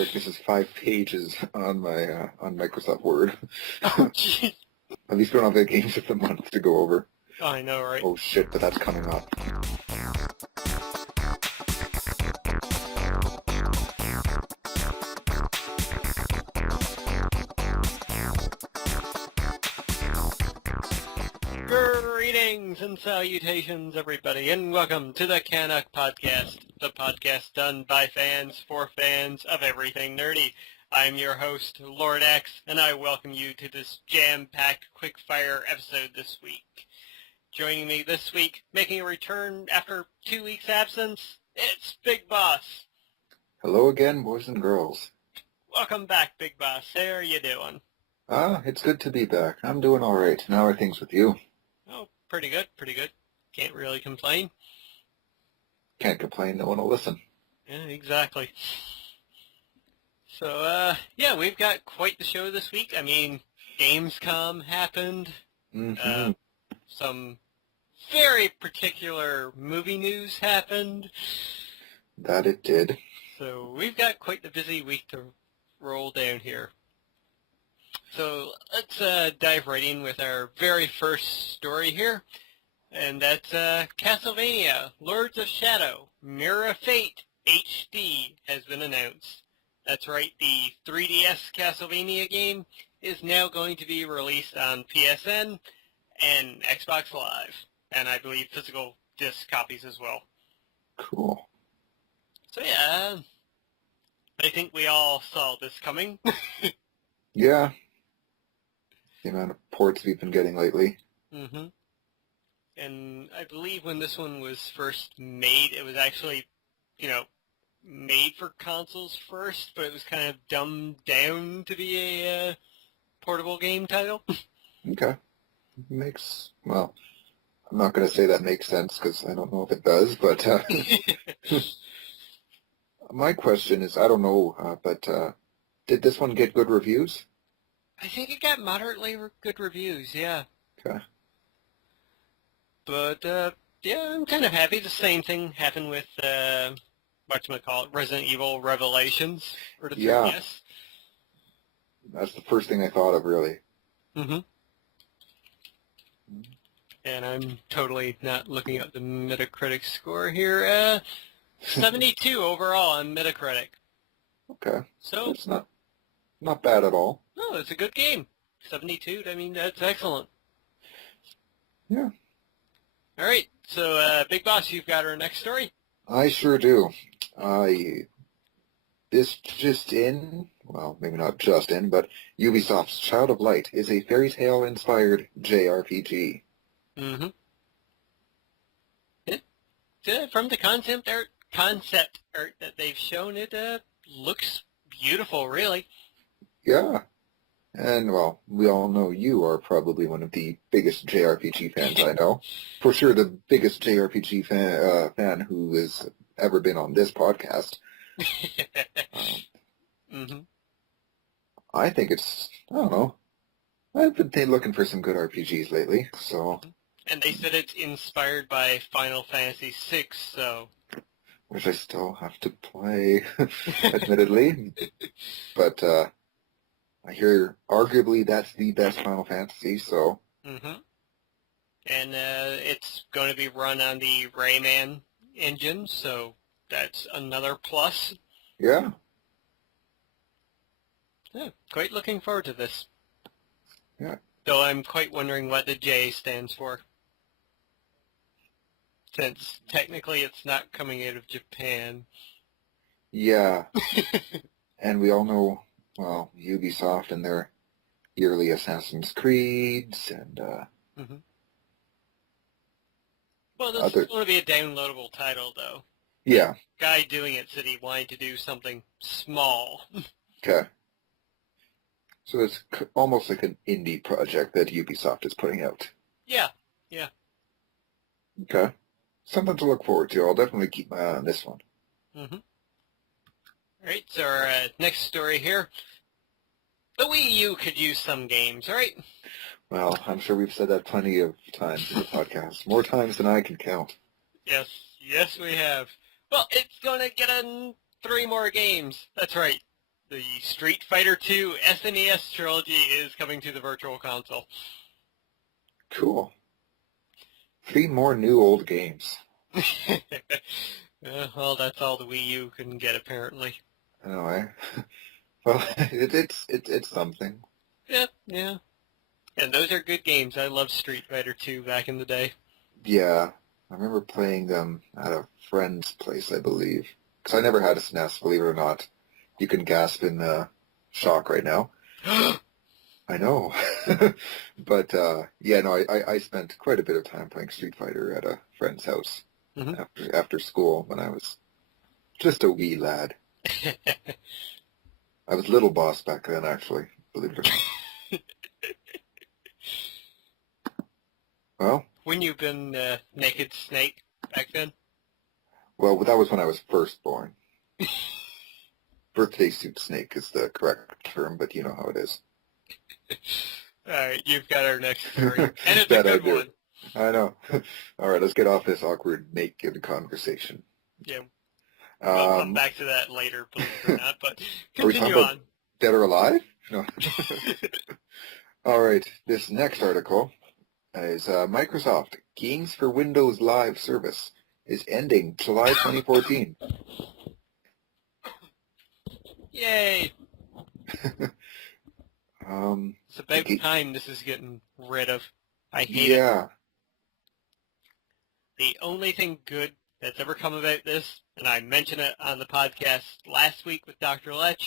Like this is 5 pages on my on Microsoft Word. Oh, jeez. At least we don't have the games of the month to go over. I know, right? Oh shit, but that's coming up. Greetings and salutations, everybody, and welcome to the CanUK podcast, the podcast done by fans for fans of everything nerdy. I'm your host, Lord X, and I welcome you to this jam-packed quick-fire episode this week. Joining me this week, making a return after 2 weeks' absence, it's Big Boss. Hello again, boys and girls. Welcome back, Big Boss. How are you doing? It's good to be back. I'm doing alright. How are things with you? Oh, pretty good, pretty good. Can't really complain. Can't complain, no one will listen. Yeah, exactly. So, yeah, we've got quite the show this week. I mean, Gamescom happened. Mm-hmm. Some very particular movie news happened. That it did. So we've got quite the busy week to roll down here. So let's dive right in with our very first story here. And that's Castlevania, Lords of Shadow, Mirror of Fate HD has been announced. That's right, the 3DS Castlevania game is now going to be released on PSN and Xbox Live, and I believe physical disc copies as well. Cool. So yeah, I think we all saw this coming. Yeah. The amount of ports we've been getting lately. Mm-hmm. And I believe when this one was first made, it was actually, made for consoles first, but it was kind of dumbed down to be a portable game title. Okay. Well, I'm not going to say that makes sense because I don't know if it does, but my question is, I don't know, but did this one get good reviews? I think it got moderately good reviews, yeah. Okay. But, yeah, I'm kind of happy. The same thing happened with, Resident Evil Revelations for the 3DS. Yeah. That's the first thing I thought of, really. Mm-hmm. And I'm totally not looking at the Metacritic score here. 72 overall on Metacritic. Okay. So it's not bad at all. No, it's a good game. 72, I mean, that's excellent. Yeah. All right, so Big Boss, you've got our next story? I sure do. This just in, well, maybe not just in, but Ubisoft's Child of Light is a fairy tale-inspired JRPG. Mm-hmm. From the concept art that they've shown, it looks beautiful, really. Yeah. And, well, we all know you are probably one of the biggest JRPG fans I know. For sure the biggest JRPG fan who has ever been on this podcast. Mm-hmm. I think I don't know. I've been looking for some good RPGs lately, so... And they said it's inspired by Final Fantasy VI, so... Which I still have to play, admittedly. But, I hear arguably that's the best Final Fantasy, so... Mm-hmm. And it's going to be run on the Rayman engine, so that's another plus. Yeah. Yeah, quite looking forward to this. Yeah. Though I'm quite wondering what the J stands for. Since technically it's not coming out of Japan. Yeah. And we all know, well, Ubisoft and their yearly Assassin's Creeds and, Mm-hmm. Well, this is going to be a downloadable title, though. Yeah. The guy doing it said he wanted to do something small. Okay. So it's almost like an indie project that Ubisoft is putting out. Yeah, yeah. Okay. Something to look forward to. I'll definitely keep my eye on this one. Mm-hmm. All right, so our next story here. The Wii U could use some games, right? Well, I'm sure we've said that plenty of times in the podcast. More times than I can count. Yes, we have. Well, it's going to get 3 more games. That's right. The Street Fighter II SNES trilogy is coming to the Virtual Console. Cool. 3 more new old games. Well, that's all the Wii U can get, apparently. I know, well, it's something. Yeah. And those are good games. I loved Street Fighter II back in the day. Yeah, I remember playing them at a friend's place, I believe. Because I never had a SNES, believe it or not. You can gasp in shock right now. I know. But, yeah, no, I spent quite a bit of time playing Street Fighter at a friend's house after school when I was just a wee lad. I was Little Boss back then, actually, believe it or not. Well, Wouldn't you have been Naked Snake back then? well, that was when I was first born. Birthday suit snake is the correct term, but you know how it is. All right, you've got our next story. And it's That a I good do. one. I know. All right, let's get off this awkward naked conversation. Yeah, we'll come back to that later, believe it or not, but continue on. Dead or Alive? No. All right, this next article is Microsoft Games for Windows Live service is ending July 2014. Yay! It's about time this is getting rid of. I hate it. The only thing good that's ever come about this, and I mentioned it on the podcast last week with Dr. Lech,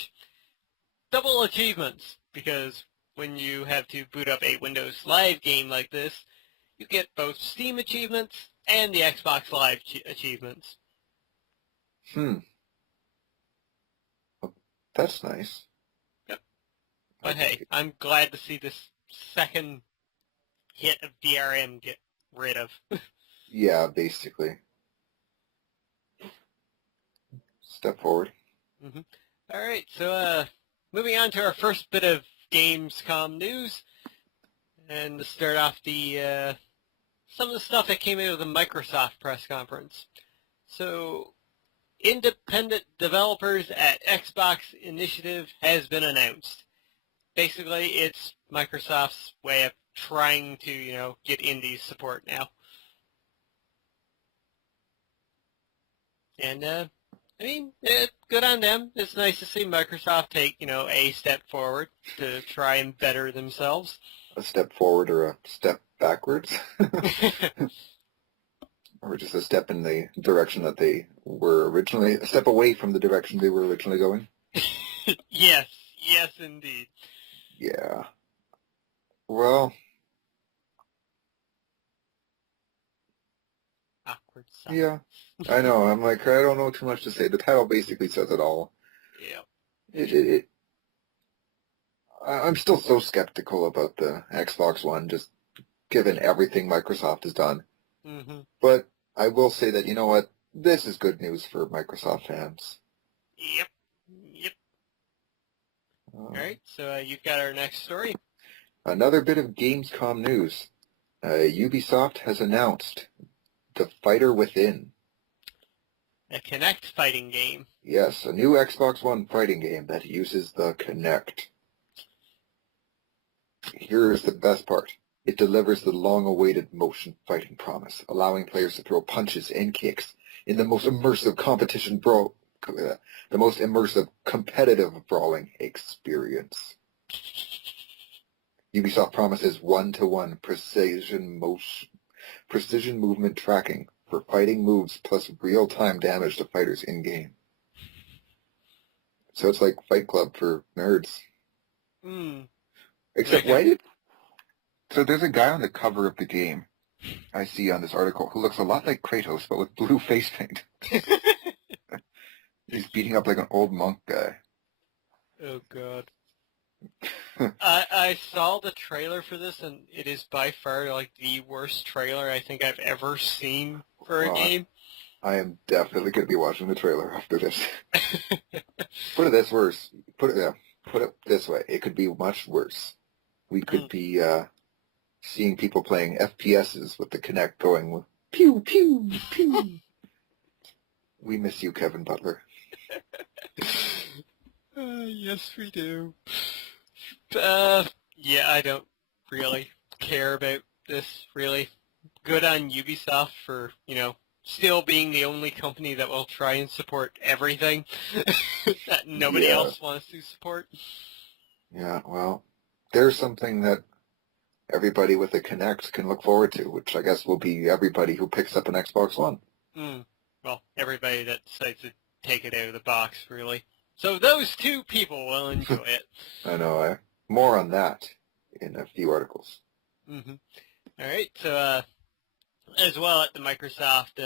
double achievements, because when you have to boot up a Windows Live game like this, you get both Steam achievements and the Xbox Live achievements. That's nice. Yep. But hey, I'm glad to see this second hit of DRM get rid of. Yeah, basically. Step forward. All right, so moving on to our first bit of Gamescom news, and to start off the some of the stuff that came out of the Microsoft press conference. So, independent developers at Xbox Initiative has been announced. Basically, it's Microsoft's way of trying to, get indie support now. And, good on them. It's nice to see Microsoft take, a step forward to try and better themselves. A step forward or a step backwards? Or just a step in the direction that they were originally, a step away from the direction they were originally going? Yes, indeed. Yeah. Well. Awkward silence. Yeah, I know. I'm like, I don't know too much to say. The title basically says it all. Yeah. I'm still so skeptical about the Xbox One, just given everything Microsoft has done. But I will say that, you know what? This is good news for Microsoft fans. Yep. All right, so you've got our next story. Another bit of Gamescom news. Ubisoft has announced The Fighter Within. A Kinect fighting game. Yes, a new Xbox One fighting game that uses the Kinect. Here's the best part. It delivers the long-awaited motion fighting promise, allowing players to throw punches and kicks in the most immersive competitive brawling experience. Ubisoft promises one-to-one precision movement tracking for fighting moves plus real-time damage to fighters in-game. So it's like Fight Club for nerds. Except So there's a guy on the cover of the game I see on this article who looks a lot like Kratos, but with blue face paint. He's beating up like an old monk guy. Oh, God. I saw the trailer for this, and it is by far like the worst trailer I think I've ever seen for a game. I am definitely going to be watching the trailer after this. Put it this way. It could be much worse. We could be seeing people playing FPSs with the Kinect going with pew, pew, pew. We miss you, Kevin Butler. Yes, we do. Yeah, I don't really care about this, really. Good on Ubisoft for, still being the only company that will try and support everything that nobody Yeah, else wants to support. yeah, well, there's something that everybody with a Kinect can look forward to, which I guess will be everybody who picks up an Xbox One. Well, everybody that decides to take it out of the box, really. So those two people will enjoy it. I know, more on that in a few articles. Mm-hmm. All right, so as well at the Microsoft,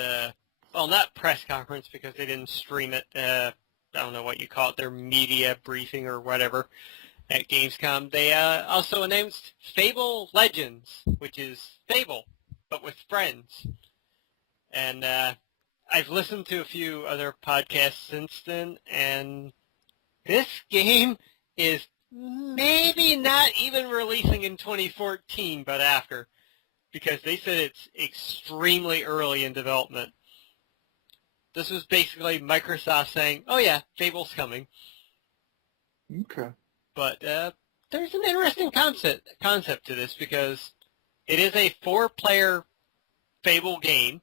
well, not press conference because they didn't stream it. I don't know what you call it, their media briefing or whatever at Gamescom. They also announced Fable Legends, which is Fable, but with friends. And I've listened to a few other podcasts since then, and this game is maybe not even releasing in 2014, but after, because they said it's extremely early in development. This was basically Microsoft saying, oh yeah, Fable's coming. Okay. But there's an interesting concept to this, because it is a 4-player Fable game,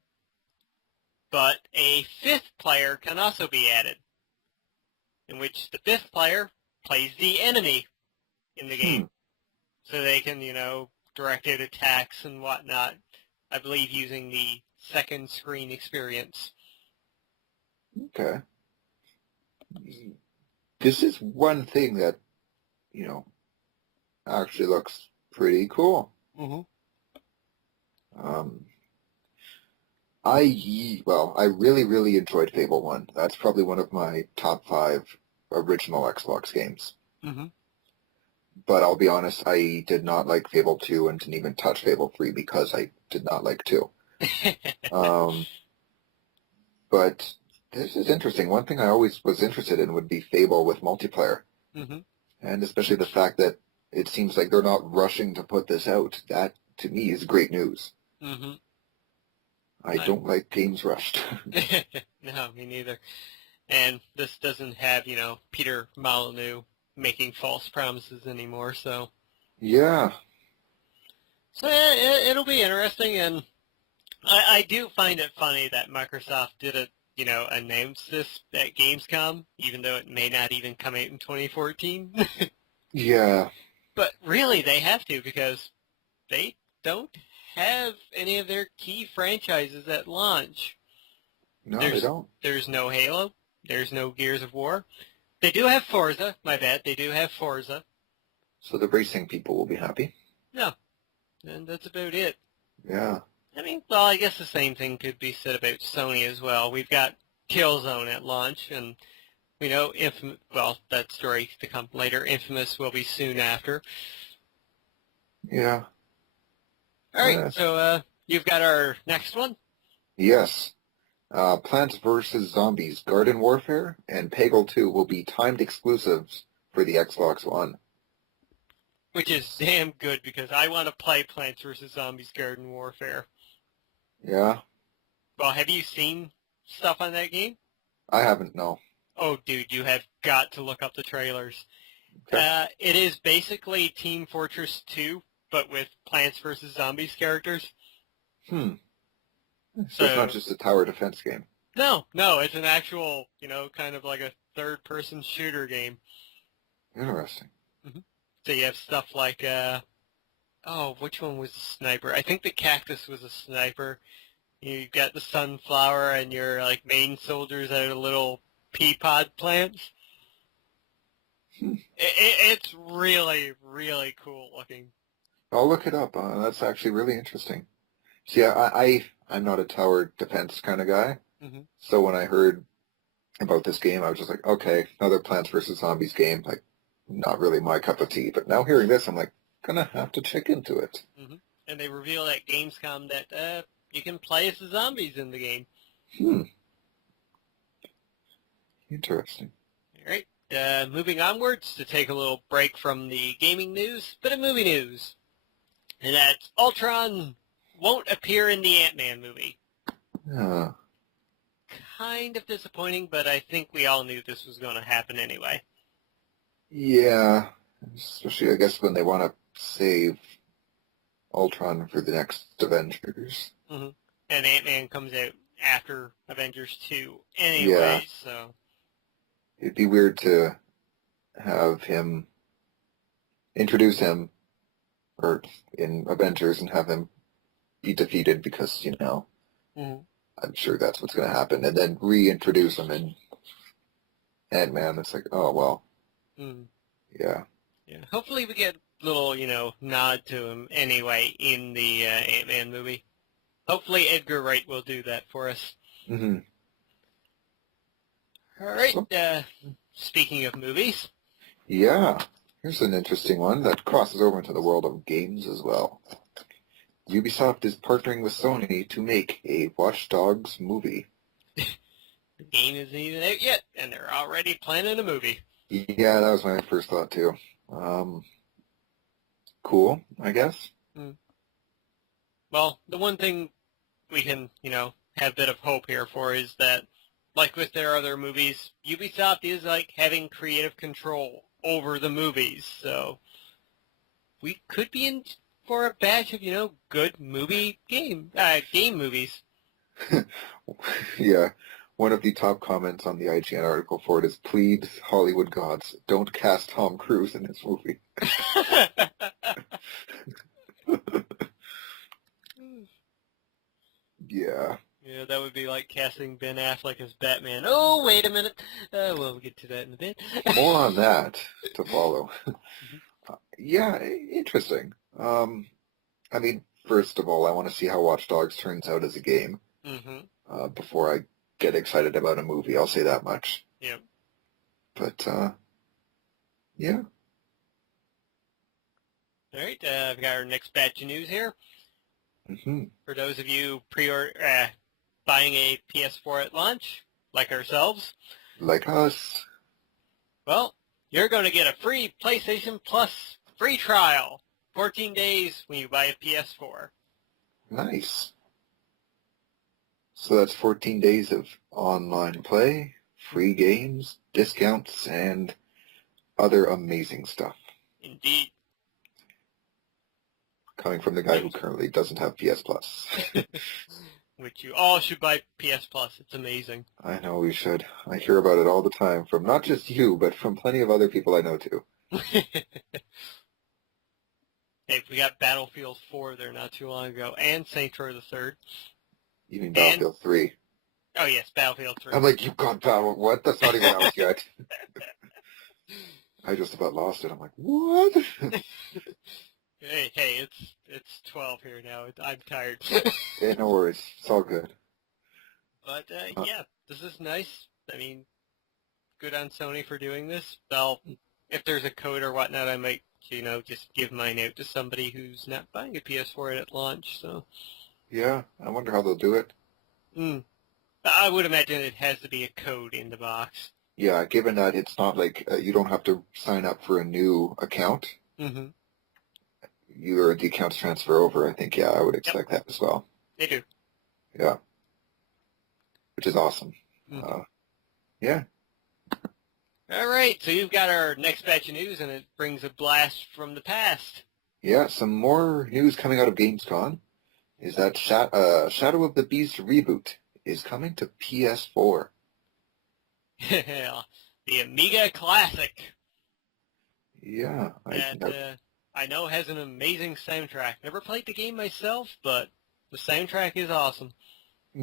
but a 5th player can also be added, in which the 5th player plays the enemy in the game. So they can, direct out attacks and whatnot, I believe using the second screen experience. Okay. This is one thing that, actually looks pretty cool. Mm-hmm. I really, really enjoyed Fable 1. That's probably one of my top 5 original Xbox games. Mm-hmm. But I'll be honest, I did not like Fable 2 and didn't even touch Fable 3 because I did not like 2. But this is interesting. One thing I always was interested in would be Fable with multiplayer. Mm-hmm. And especially the fact that it seems like they're not rushing to put this out. That, to me, is great news. Mm-hmm. I don't like games rushed. No, me neither. And this doesn't have, Peter Molyneux making false promises anymore, so... Yeah. So yeah, it'll be interesting, and I do find it funny that Microsoft didn't, announce this at Gamescom, even though it may not even come out in 2014. Yeah. But really, they have to, because they don't have any of their key franchises at launch. No, they don't. There's no Halo. There's no Gears of War. They do have Forza. My bad. They do have Forza. So the racing people will be happy. No. And that's about it. Yeah. I mean, well, I guess the same thing could be said about Sony as well. We've got Killzone at launch, and we know that story to come later. Infamous will be soon after. Yeah. All right, so you've got our next one? Yes. Plants vs. Zombies Garden Warfare and Peggle 2 will be timed exclusives for the Xbox One. Which is damn good, because I want to play Plants vs. Zombies Garden Warfare. Yeah? Well, have you seen stuff on that game? I haven't, no. Oh, dude, you have got to look up the trailers. Okay. It is basically Team Fortress 2, but with Plants vs. Zombies characters. So it's not just a tower defense game. No, it's an actual, kind of like a third-person shooter game. Interesting. Mm-hmm. So you have stuff like, which one was the sniper? I think the cactus was a sniper. You got the sunflower and your, main soldiers that are little pea pod plants. It's really, really cool looking. I'll look it up. That's actually really interesting. See, I'm not a tower defense kind of guy. Mm-hmm. So when I heard about this game, I was just like, okay, another Plants vs. Zombies game. Not really my cup of tea. But now hearing this, I'm gonna have to check into it. Mm-hmm. And they revealed at Gamescom that you can play as the zombies in the game. Interesting. All right. Moving onwards to take a little break from the gaming news, bit of movie news. And that's Ultron won't appear in the Ant-Man movie. Kind of disappointing, but I think we all knew this was going to happen anyway. Yeah, especially I guess when they want to save Ultron for the next Avengers. Hmm. And Ant-Man comes out after Avengers 2 Yeah, anyway, so... it'd be weird to have him introduce him or in Avengers and have him be defeated because, Mhm. I'm sure that's what's going to happen, and then reintroduce him in Ant-Man. It's like, oh, well, Mhm. yeah. Yeah. Hopefully we get a little, nod to him anyway in the Ant-Man movie. Hopefully Edgar Wright will do that for us. Hmm. All right. So, Speaking of movies. yeah, here's an interesting one that crosses over into the world of games as well. Ubisoft is partnering with Sony to make a Watch Dogs movie. The game isn't even out yet, and they're already planning a movie. Yeah, that was my first thought too. Cool, I guess. Mm. Well, the one thing we can, have a bit of hope here for is that, like with their other movies, Ubisoft is like having creative control over the movies. So we could be in for a batch of, good game movies. Yeah, one of the top comments on the IGN article for it is, "Please, Hollywood gods, don't cast Tom Cruise in this movie." Yeah. Yeah, that would be like casting Ben Affleck as Batman. Oh, wait a minute. Well, we'll get to that in a bit. More on that to follow. Mhm. Yeah, interesting. I mean, first of all, I want to see how Watch Dogs turns out as a game Mhm. before I get excited about a movie. I'll say that much. Yep. But yeah. All right. I've got our next batch of news here. Hmm. For those of you buying a PS4 at launch, like ourselves, Like us. well, you're going to get a free PlayStation Plus free trial, 14 days when you buy a PS4. Nice. So that's 14 days of online play, free games, discounts, and other amazing stuff. Indeed. Coming from the guy who currently doesn't have PS Plus. Which you all should buy PS Plus. It's amazing. I know we should. I hear about it all the time from not just you, but from plenty of other people I know too. Hey, we got Battlefield 4 there not too long ago, and Saints Row the Third. You mean And, Battlefield 3. oh yes, Battlefield 3. I'm like, you've got Battle... What? That's not even out yet. I just about lost it. I'm like, what? Hey, it's 12 here now. I'm tired. Yeah, no worries. It's all good. But, yeah, this is nice. I mean, good on Sony for doing this. Well, if there's a code or whatnot, I might, just give mine out to somebody who's not buying a PS4 at launch, so. Yeah, I wonder how they'll do it. I would imagine it has to be a code in the box. Yeah, given that it's not like you don't have to sign up for a new account. Mm-hmm. The accounts transfer over. I think, yeah, I would expect that as well. They do. Yeah, which is awesome. Mm-hmm. Yeah. All right, so you've got our next batch of news, and it brings a blast from the past. Yeah, some more news coming out of Gamescom is that Shadow of the Beast reboot is coming to PS4. The Amiga Classic. Yeah, That I know has an amazing soundtrack. Never played the game myself, but the soundtrack is awesome.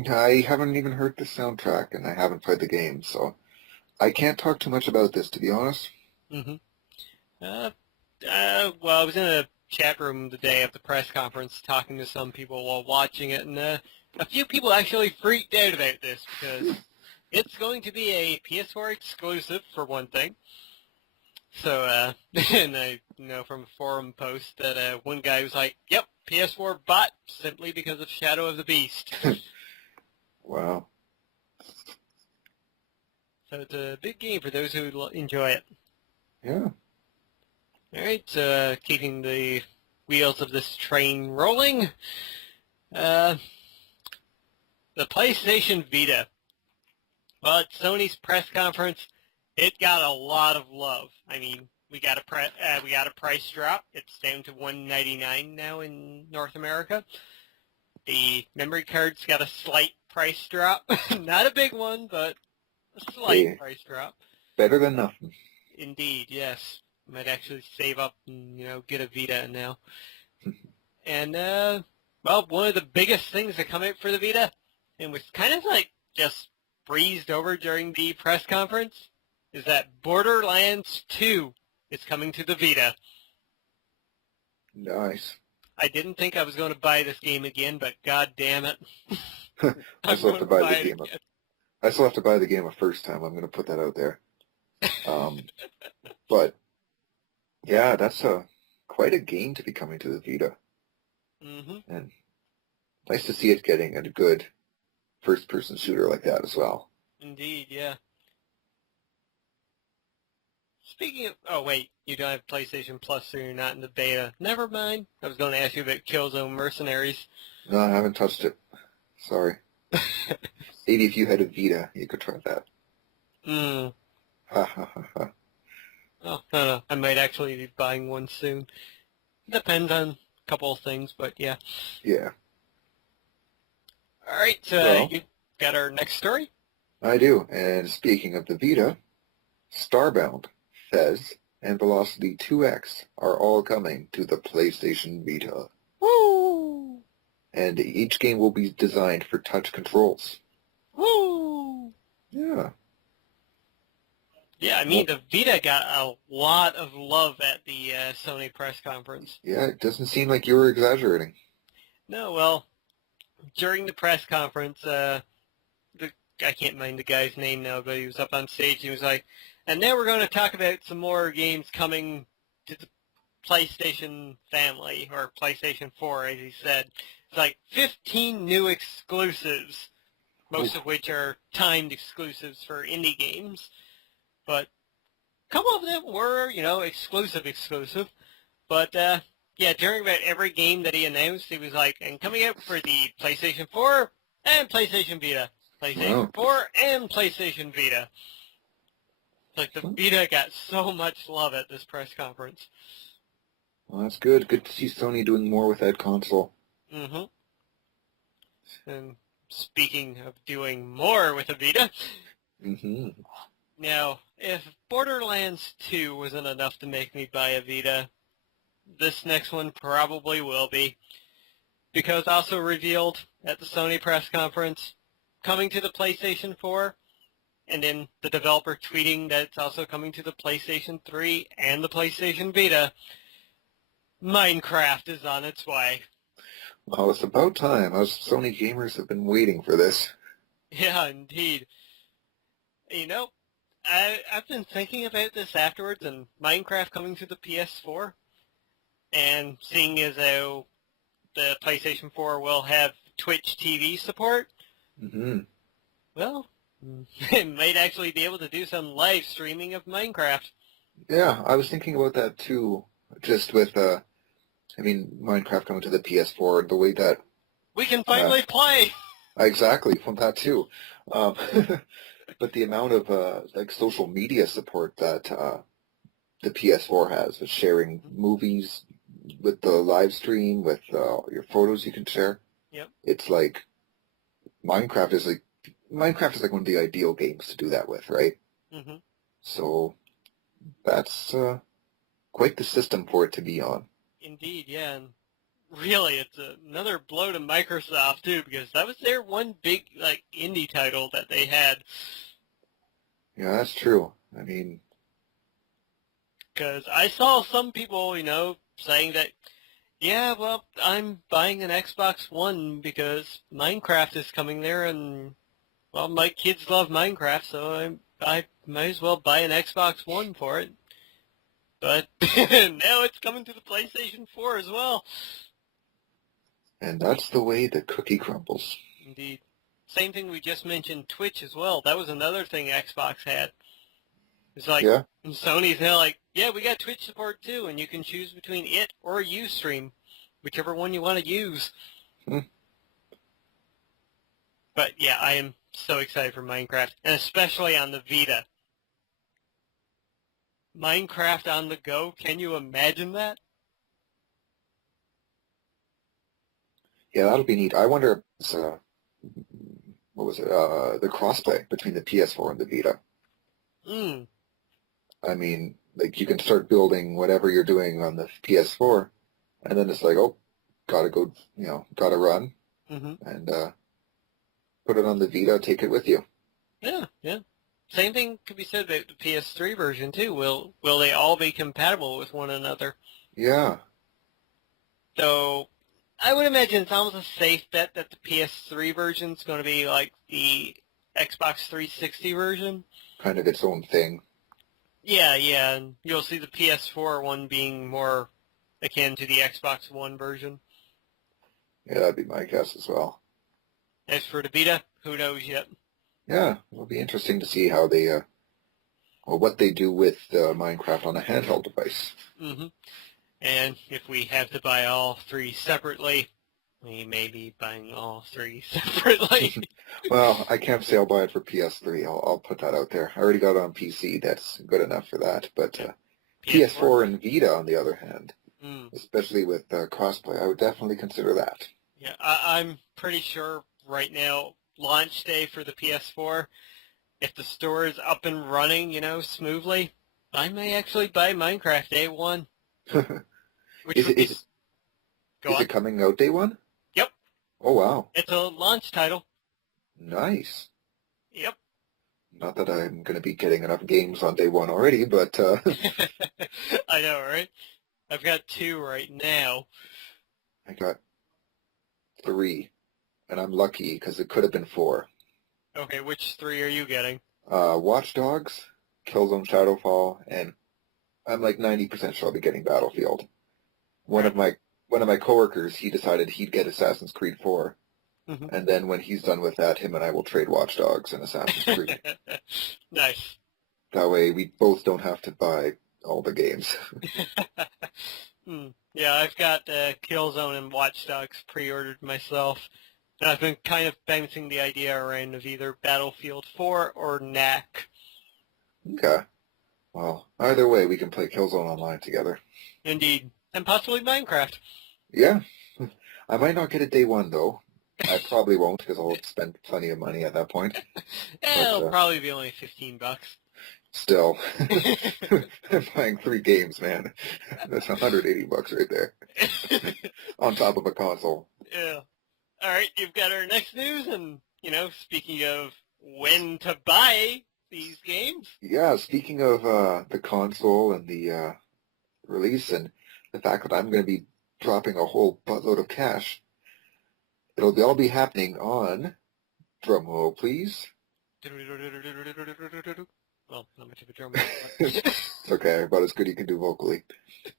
I haven't even heard the soundtrack, and I haven't played the game, so I can't talk too much about this, to be honest. Mm-hmm. Well, I was in a chat room the day of the press conference talking to some people while watching it, and a few people actually freaked out about this because it's going to be a PS4 exclusive, for one thing. So, and I know from a forum post that one guy was like, yep, PS4 bought simply because of Shadow of the Beast. Wow. So it's a big game for those who enjoy it. Yeah. All right, keeping the wheels of this train rolling, the PlayStation Vita. Well, at Sony's press conference, it got a lot of love. I mean, we got a price drop. It's down to $199 now in North America. The memory card's got a slight price drop. Not a big one, but a slight price drop. Better than nothing. Indeed, yes. Might actually save up and, get a Vita now. And, well, one of the biggest things that come out for the Vita, and was kind of like just breezed over during the press conference, is that Borderlands 2 is coming to the Vita. Nice. I didn't think I was going to buy this game again, but god damn it. I still have to buy the game. I still have to buy the game a first time. I'm going to put that out there. But yeah, that's quite a game to be coming to the Vita. Mm-hmm. And nice to see it getting a good first-person shooter like that as well. Indeed, yeah. Speaking of... Oh, wait. You don't have PlayStation Plus, so you're not in the beta. Never mind. I was going to ask you about Killzone Mercenaries. No, I haven't touched it. Sorry. Maybe if you had a Vita, you could try that. Ha ha ha ha. Oh, I don't know. I might actually be buying one soon. Depends on a couple of things, but yeah. Yeah. All right, so you got our next story? I do. And speaking of the Vita, Starbound, Fez, and Velocity 2X are all coming to the PlayStation Vita. Woo! And each game will be designed for touch controls. Woo! Yeah. Yeah, I mean, the Vita got a lot of love at the Sony press conference. Yeah, it doesn't seem like you were exaggerating. No, well, during the press conference, I can't mind the guy's name now, but he was up on stage and he was like, and now we're going to talk about some more games coming to the PlayStation family, or PlayStation 4, as he said. It's like 15 new exclusives, most of which are timed exclusives for indie games. But a couple of them were, exclusive. But, yeah, during about every game that he announced, he was like, and coming out for the PlayStation 4 and PlayStation Vita. PlayStation 4 and PlayStation Vita. Like, the Vita got so much love at this press conference. Well, that's good. Good to see Sony doing more with that console. Mm-hmm. And speaking of doing more with the Vita, now, if Borderlands 2 wasn't enough to make me buy a Vita, this next one probably will be. Because also revealed at the Sony press conference, coming to the PlayStation 4, and then the developer tweeting that it's also coming to the PlayStation 3 and the PlayStation Vita, Minecraft is on its way. Well, it's about time. Us Sony gamers have been waiting for this. Yeah, indeed. I've been thinking about this afterwards, and Minecraft coming to the PS4, and seeing as how the PlayStation 4 will have Twitch TV support, well, it might actually be able to do some live streaming of Minecraft. Yeah, I was thinking about that too, just with, Minecraft coming to the PS4, the way that... We can finally play! Exactly, from that too. But the amount of social media support that the PS4 has, with sharing movies, with the live stream, with your photos you can share. Yep. It's like Minecraft is like one of the ideal games to do that with, right? Mm-hmm. So that's quite the system for it to be on. Indeed, yeah. And really, it's another blow to Microsoft too, because that was their one big indie title that they had. Yeah, that's true. Because I saw some people, saying that, yeah, well, I'm buying an Xbox One because Minecraft is coming there, and, well, my kids love Minecraft, so I might as well buy an Xbox One for it. But now it's coming to the PlayStation 4 as well. And that's the way the cookie crumbles. Indeed. Same thing we just mentioned, Twitch as well. That was another thing Xbox had. It's like, and Sony's now like, yeah, we got Twitch support too, and you can choose between it or Ustream, whichever one you want to use. But yeah, I am so excited for Minecraft, and especially on the Vita. Minecraft on the go. Can you imagine that? Yeah, that'll be neat. I wonder if it's, what was it, the crossplay between the PS4 and the Vita. Mm. I mean, like, you can start building whatever you're doing on the PS4, and then it's like, oh, gotta go, gotta run, Mm-hmm. and put it on the Vita, take it with you. Yeah, yeah. Same thing could be said about the PS3 version too. Will they all be compatible with one another? Yeah, So I would imagine it's almost a safe bet that the PS3 version is going to be like the Xbox 360 version. kind of its own thing. Yeah, yeah, and you'll see the PS4 one being more akin to the Xbox One version. Yeah, that'd be my guess as well. As for the Vita, who knows yet? Yeah, it'll be interesting to see how they, well, what they do with Minecraft on a handheld device. Mm-hmm. And if we have to buy all three separately, we may be buying all three separately. Well, I can't say I'll buy it for PS3. I'll put that out there. I already got it on PC. That's good enough for that. But PS4 and Vita, on the other hand, especially with crossplay, I would definitely consider that. Yeah, I'm pretty sure right now, launch day for the PS4, if the store is up and running, smoothly, I may actually buy Minecraft day one. Which Is would be... is Go on. it coming out day one? Yep. Oh, wow. It's a launch title. Nice. Yep. Not that I'm going to be getting enough games on day one already, but I know, right? I've got 2 right now. I got 3, and I'm lucky because it could have been 4. Okay, which 3 are you getting? Watch Dogs, Killzone Shadowfall, and I'm like 90% sure I'll be getting Battlefield. One of my coworkers, he decided he'd get Assassin's Creed 4, and then when he's done with that, him and I will trade Watch Dogs and Assassin's Creed. Nice. That way, we both don't have to buy all the games. Yeah, I've got Killzone and Watch Dogs pre-ordered myself. And I've been kind of bouncing the idea around of either Battlefield 4 or CanUK. Okay. Well, either way, we can play Killzone online together. Indeed. And possibly Minecraft. Yeah. I might not get it day one, though. I probably won't, because I'll spend plenty of money at that point. It'll probably be only $15. Still. I'm buying 3 games, man. That's $180 right there. On top of a console. Yeah. All right, you've got our next news, and, speaking of when to buy these games. Yeah, speaking of the console and the release and the fact that I'm going to be dropping a whole buttload of cash, it'll all be happening on, drumroll please. Well, not much of a drum. It's okay, about as good you can do vocally.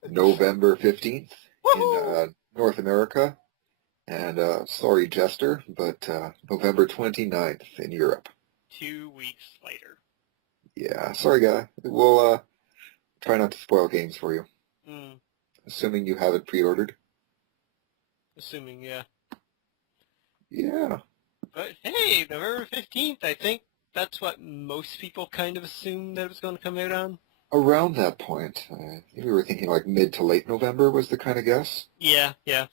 November 15th in North America. And sorry, Jester, but November 29th in Europe. 2 weeks later. Yeah, sorry, guy. We'll try not to spoil games for you. Assuming you have it pre-ordered. Assuming, yeah. Yeah. But hey, November 15th, I think that's what most people kind of assumed that it was going to come out on. Around that point. We were thinking like mid to late November was the kind of guess. Yeah, yeah.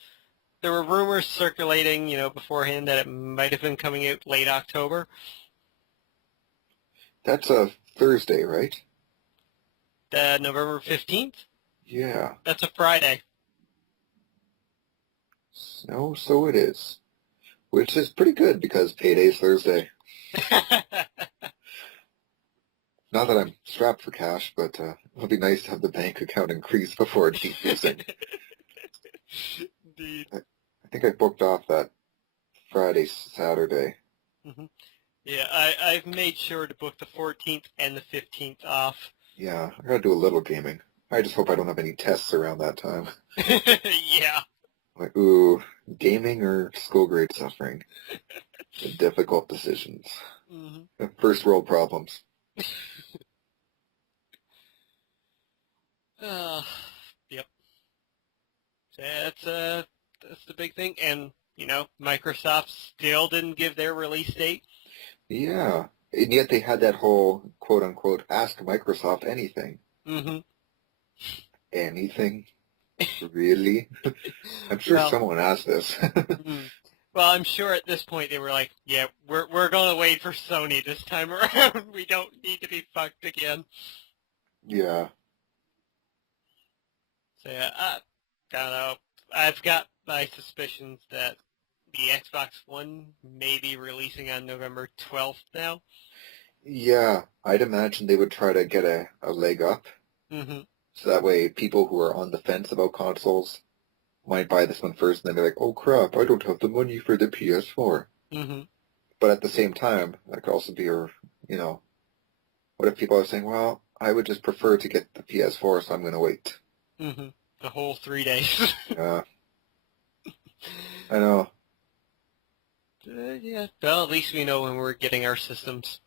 There were rumors circulating, beforehand that it might have been coming out late October. That's a Thursday, right? November 15th? Yeah. That's a Friday. So it is. Which is pretty good because payday's Thursday. Not that I'm strapped for cash, but it'll be nice to have the bank account increase before it's decreasing. Indeed. I think I booked off that Friday, Saturday. Yeah, I've made sure to book the 14th and the 15th off. Yeah, I gotta do a little gaming. I just hope I don't have any tests around that time. Yeah. Like, ooh, gaming or school grade suffering? Difficult decisions. First world problems. Yep. So that's the big thing. And, Microsoft still didn't give their release date. Yeah, and yet they had that whole quote-unquote ask Microsoft anything. Mm-hmm. Anything? Really? I'm sure Well, someone asked this. well, I'm sure at this point they were like, yeah, we're gonna wait for Sony this time around. We don't need to be fucked again. Yeah. So yeah, I don't know. I've got my suspicions that the Xbox One may be releasing on November 12th now. Yeah, I'd imagine they would try to get a leg up. Mm-hmm. So that way people who are on the fence about consoles might buy this one first and then be like, oh crap, I don't have the money for the PS4. Mm-hmm. But at the same time, that could also be what if people are saying, well, I would just prefer to get the PS4, so I'm going to wait. Mm-hmm. The whole 3 days. Yeah, I know. Yeah. Well, at least we know when we're getting our systems.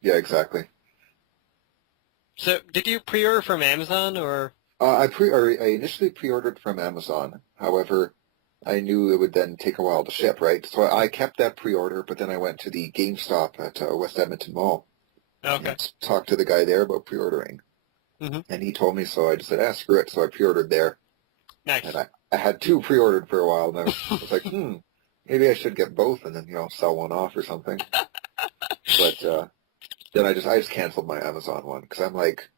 Yeah, exactly. So, did you pre-order from Amazon or? I initially pre-ordered from Amazon. However, I knew it would then take a while to ship, right? So I kept that pre-order, but then I went to the GameStop at West Edmonton Mall Okay. and talked to the guy there about pre-ordering. Mm-hmm. And he told me, so I just said, screw it. So I pre-ordered there. Nice. And I had two pre-ordered for a while, and I was like, maybe I should get both and then, sell one off or something. But then I just canceled my Amazon one because I'm like,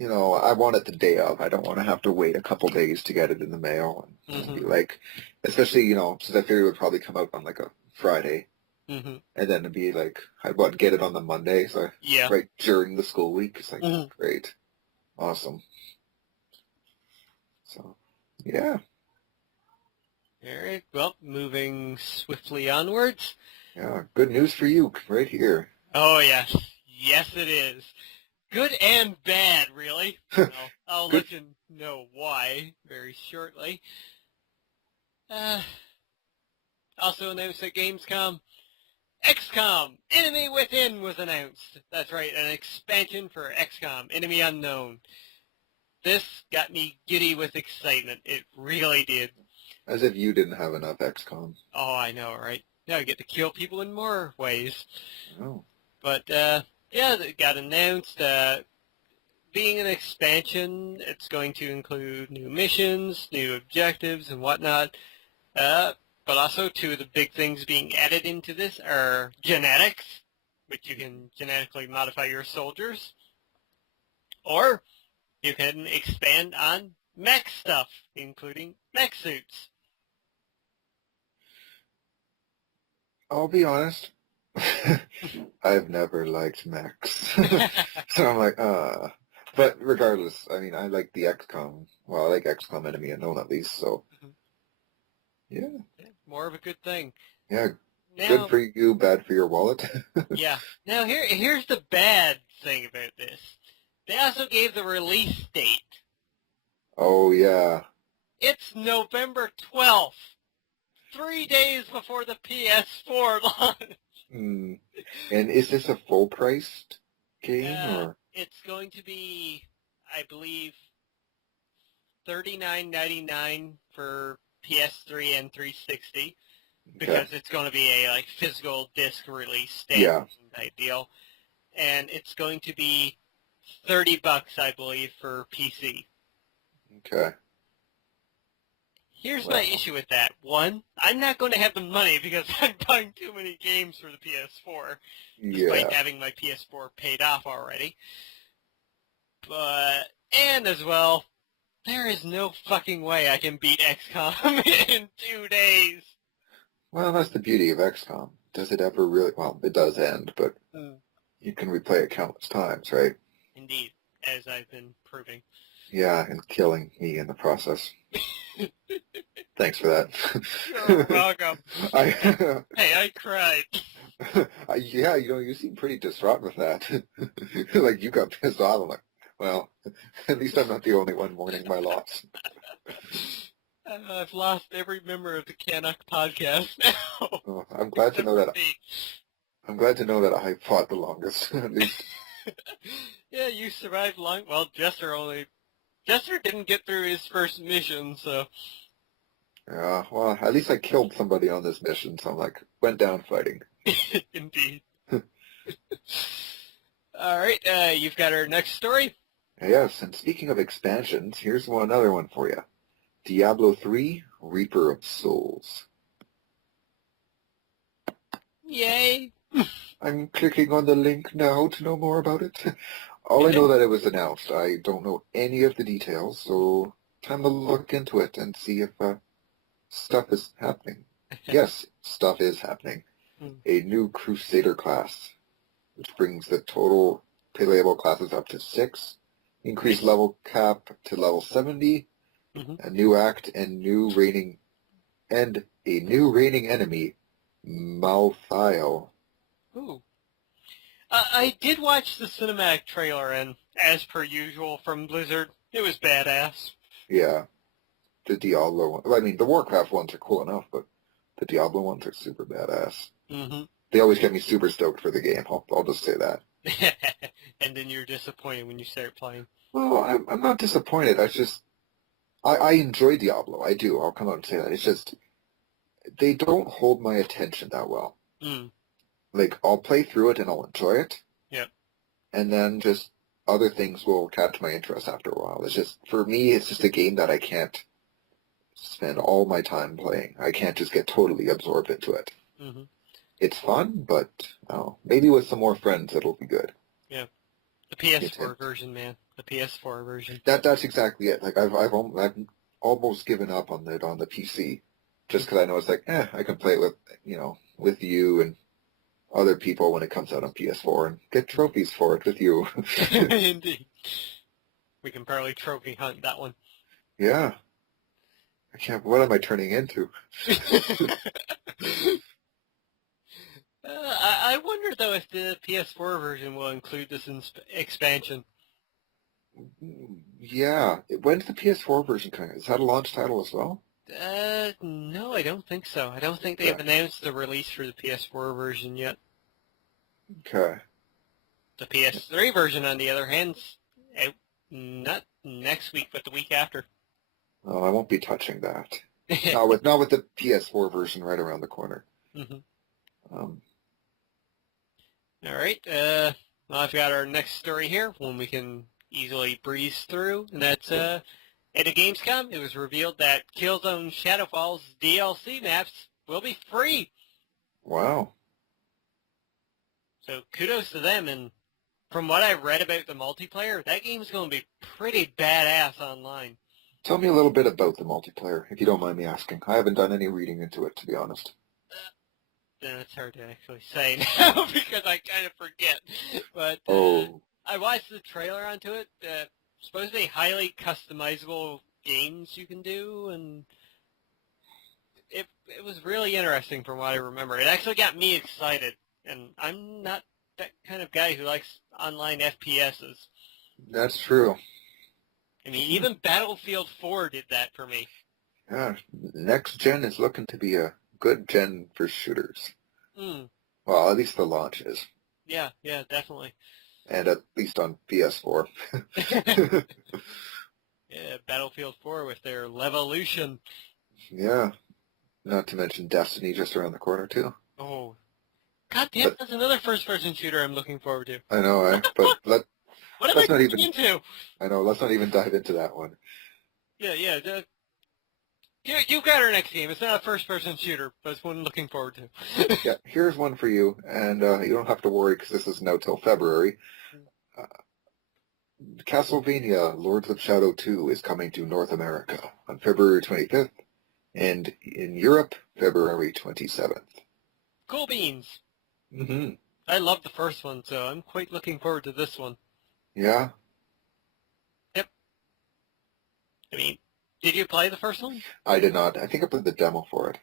I want it the day of. I don't want to have to wait a couple days to get it in the mail and be like, especially, since I figured it would probably come out on like a Friday. Mm-hmm. And then it'd be like, I'd want to get it on the Monday, so Yeah. right during the school week. It's like, Mm-hmm. great. Awesome. So, yeah. All right. Well, moving swiftly onwards. Yeah, good news for you right here. Oh, yes. Yes, it is. Good and bad, really. I'll let you know why very shortly. Also announced at Gamescom, XCOM, Enemy Within was announced. That's right, an expansion for XCOM, Enemy Unknown. This got me giddy with excitement. It really did. As if you didn't have enough XCOM. Oh, I know, right? Now I get to kill people in more ways. Oh. But, yeah, it got announced. Being an expansion, it's going to include new missions, new objectives, and whatnot. But also, two of the big things being added into this are genetics, which you can genetically modify your soldiers, or you can expand on mech stuff, including mech suits. I'll be honest. I've never liked mechs. So I'm like, But regardless, I mean, I like the XCOM. Well, I like XCOM Enemy Unknown at least, so. Yeah. More of a good thing. Yeah, Now, good for you, bad for your wallet. yeah. Now, here's the bad thing about this. They also gave the release date. Oh, yeah. It's November 12th. 3 days before the PS4 launch. And is this a full-priced game, or? It's going to be, I believe, $39.99 for PS3 and 360 because it's going to be a physical disc release standalone type deal, and it's going to be $30, I believe, for PC. Okay. Here's my issue with that. One, I'm not going to have the money because I'm buying too many games for the PS4, despite having my PS4 paid off already. And as well, there is no fucking way I can beat XCOM in 2 days. Well, that's the beauty of XCOM. Does it ever really... Well, it does end, but you can replay it countless times, right? Indeed, as I've been proving. Yeah, and killing me in the process. Thanks for that. You're welcome. Hey, I cried. Yeah, you seem pretty distraught with that. Like, you got pissed off. I'm like, well, at least I'm not the only one mourning my loss. I've lost every member of the CanUK podcast now. Oh, I'm glad to know that. I'm glad to know that I fought the longest, at least. Yeah, you survived long. Well, Jester didn't get through his first mission, so. Yeah, well, at least I killed somebody on this mission, so I'm like, went down fighting. Indeed. All right, you've got our next story. Yes, and speaking of expansions, here's another one for you. Diablo 3, Reaper of Souls. Yay! I'm clicking on the link now to know more about it. All I know that it was announced. I don't know any of the details, so time to look into it and see if stuff is happening. Yes, stuff is happening. A new Crusader class, which brings the total playable classes up to 6, increased level cap to level 70, a new act and a new reigning enemy, Malthael. Ooh. I did watch the cinematic trailer, and as per usual from Blizzard, it was badass. Yeah, the Diablo one. I mean, the Warcraft ones are cool enough, but the Diablo ones are super badass. They always get me super stoked for the game. I'll just say that. And then you're disappointed when you start playing. Well, I'm not disappointed. I enjoy Diablo. I do. I'll come out and say that. It's just they don't hold my attention that well. Like, I'll play through it and I'll enjoy it. Yeah. And then just other things will catch my interest after a while. It's just, for me, it's just a game that I can't spend all my time playing. I can't just get totally absorbed into it. It's fun, but maybe with some more friends it'll be good. Yeah. The PS4 version, man. The PS4 version. That's exactly it. Like, I've almost given up on it on the PC, just because I know it's like, I can play it with you and other people when it comes out on PS4 and get trophies for it with you. Indeed. We can probably trophy hunt that one. Yeah. I can't. What am I turning into? I wonder, though, if the PS4 version will include this expansion. Yeah. When's the PS4 version coming? Is that a launch title as well? No, I don't think so. I don't think they have announced the release for the PS4 version yet. Okay. The PS3 version, on the other hand, out not next week, but the week after. Oh, I won't be touching that. not with the PS4 version right around the corner. All right. Well, I've got our next story here, one we can easily breeze through, and that's at a Gamescom, it was revealed that Killzone Shadowfall's DLC maps will be free. Wow. So kudos to them, and from what I read about the multiplayer, that game's going to be pretty badass online. Tell me a little bit about the multiplayer, if you don't mind me asking. I haven't done any reading into it, to be honest. It's hard to actually say now because I kind of forget. But I watched the trailer onto it. Supposed to be highly customizable games you can do, and it was really interesting from what I remember. It actually got me excited, and I'm not that kind of guy who likes online FPSs. That's true. I mean, even Battlefield 4 did that for me. Yeah, next gen is looking to be a good gen for shooters. Well, at least the launch is. Yeah, definitely. And at least on PS4. Yeah, Battlefield 4 with their Levolution. Yeah. Not to mention Destiny just around the corner, too. Oh. God damn, that's another first-person shooter I'm looking forward to. I know, but what am I not even into? I know, let's not even dive into that one. Yeah. You've got our next game. It's not a first-person shooter, but it's one I'm looking forward to. Yeah, here's one for you, and you don't have to worry because this isn't out till February. Castlevania Lords of Shadow 2 is coming to North America on February 25th, and in Europe, February 27th. Cool beans. I love the first one, so I'm quite looking forward to this one. Yeah? Yep. I mean, did you play the first one? I did not. I think I played the demo for it.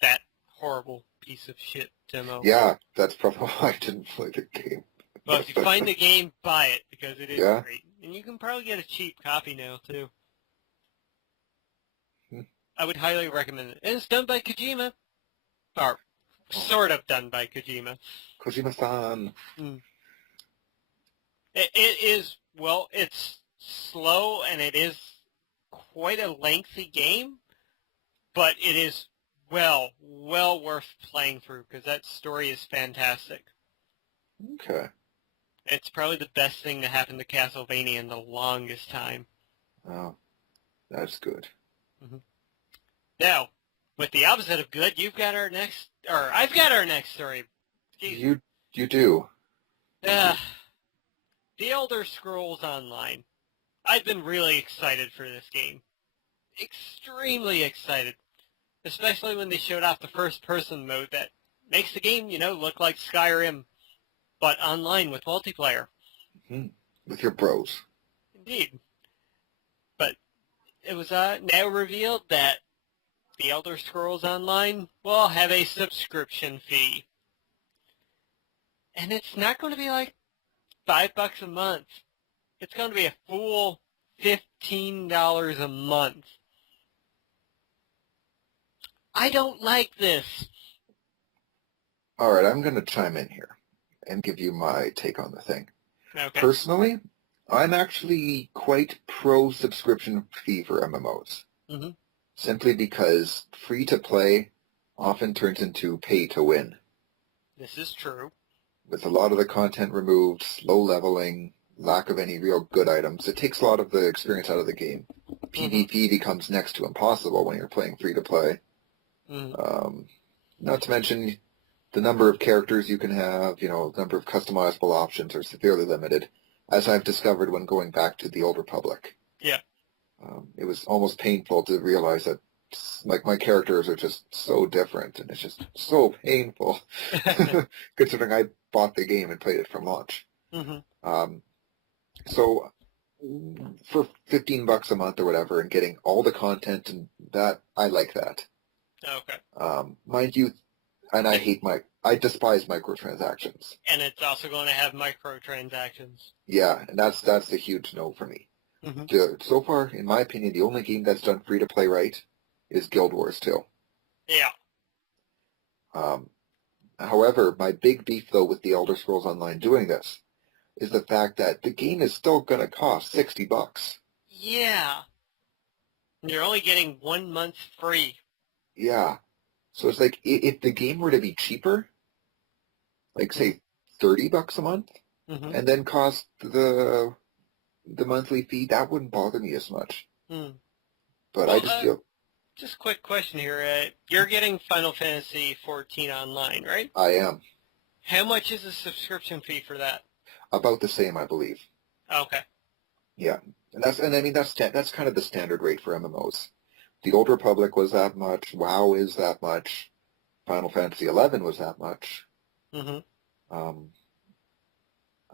That horrible piece of shit demo. Yeah, that's probably why I didn't play the game. Well, if you find the game, buy it, because it is great. And you can probably get a cheap copy now, too. I would highly recommend it. And it's done by Kojima. Or, sort of done by Kojima. Kojima-san. It is, well, it's slow, and it is quite a lengthy game, but it is well worth playing through, because that story is fantastic. Okay. It's probably the best thing to happen to Castlevania in the longest time. Oh, that's good. Mm-hmm. Now, with the opposite of good, I've got our next story. You do. The Elder Scrolls Online. I've been really excited for this game. Extremely excited. Especially when they showed off the first-person mode that makes the game, look like Skyrim, but online with multiplayer. Mm-hmm. With your bros. Indeed. But it was now revealed that the Elder Scrolls Online will have a subscription fee. And it's not going to be like $5 a month. It's going to be a full $15 a month. I don't like this. All right, I'm going to chime in here and give you my take on the thing. Okay. Personally, I'm actually quite pro-subscription fee for MMOs. Mm-hmm. Simply because free-to-play often turns into pay-to-win. This is true. With a lot of the content removed, slow leveling, lack of any real good items, it takes a lot of the experience out of the game. PvP becomes next to impossible when you're playing free-to-play. Mm-hmm. Not to mention the number of characters you can have, the number of customizable options are severely limited, as I've discovered when going back to the Old Republic. Yeah. It was almost painful to realize that, my characters are just so different, and it's just so painful, considering I bought the game and played it from launch. Mm-hmm. So, for $15 a month or whatever, and getting all the content and that, I like that. Okay. Mind you, and I despise microtransactions. And it's also going to have microtransactions. Yeah, and that's a huge no for me. Mm-hmm. So far, in my opinion, the only game that's done free-to-play right is Guild Wars 2. Yeah. However, my big beef, though, with the Elder Scrolls Online doing this is the fact that the game is still going to cost $60. Yeah. You're only getting 1 month free. Yeah. So it's like, if the game were to be cheaper, like, say, $30 a month, Mm-hmm. and then cost the monthly fee, that wouldn't bother me as much. But I just feel... Just quick question here. You're getting Final Fantasy 14 online, right? I am. How much is the subscription fee for that? About the same, I believe. Okay. Yeah. That's kind of the standard rate for MMOs. The Old Republic was that much. WoW is that much. Final Fantasy 11 was that much. Mm-hmm.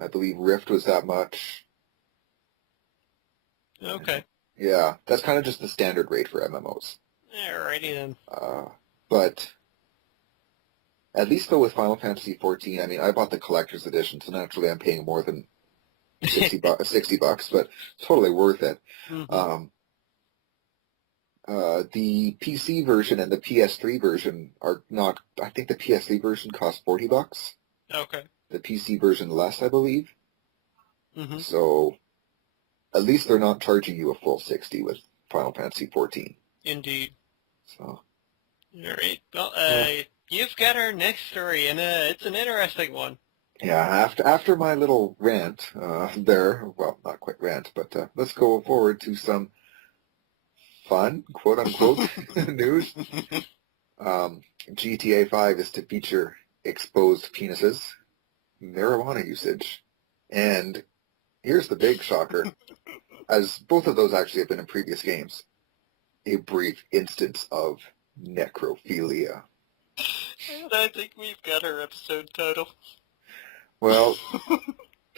I believe Rift was that much. Okay. Yeah, that's kind of just the standard rate for MMOs. Alrighty then. But at least though with Final Fantasy 14, I mean, I bought the collector's edition, so naturally I'm paying more than $60, but it's totally worth it. Mm-hmm. The PC version and the PS3 version are not. I think the PS3 version costs $40. Okay. The PC version less, I believe. Mm-hmm. So at least they're not charging you a full $60 with Final Fantasy 14. Indeed. So. All right. Well, you've got our next story, and it's an interesting one. Yeah. After my little rant there, well, not quite rant, but let's go forward to some fun, quote unquote, news. GTA 5 is to feature exposed penises, marijuana usage, and here's the big shocker, as both of those actually have been in previous games, a brief instance of necrophilia. I think we've got our episode title. Well,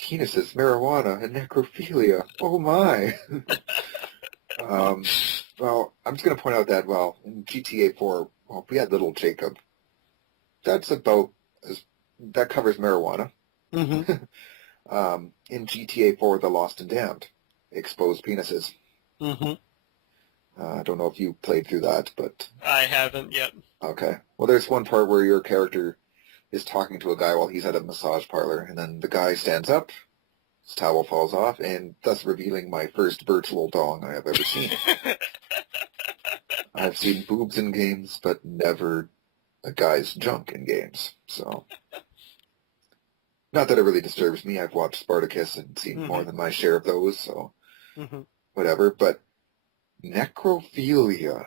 penises, marijuana, and necrophilia. Oh my. Well, I'm just going to point out that, well, in GTA 4, well, we had little Jacob. That covers marijuana. Mm-hmm. In GTA 4, The Lost and Damned, exposed penises. Mm-hmm. I don't know if you played through that, but... I haven't yet. Okay. Well, there's one part where your character is talking to a guy while he's at a massage parlor, and then the guy stands up, his towel falls off, and thus revealing my first virtual dong I have ever seen. I've seen boobs in games, but never a guy's junk in games, so... Not that it really disturbs me. I've watched Spartacus and seen more than my share of those, so whatever. But Necrophilia.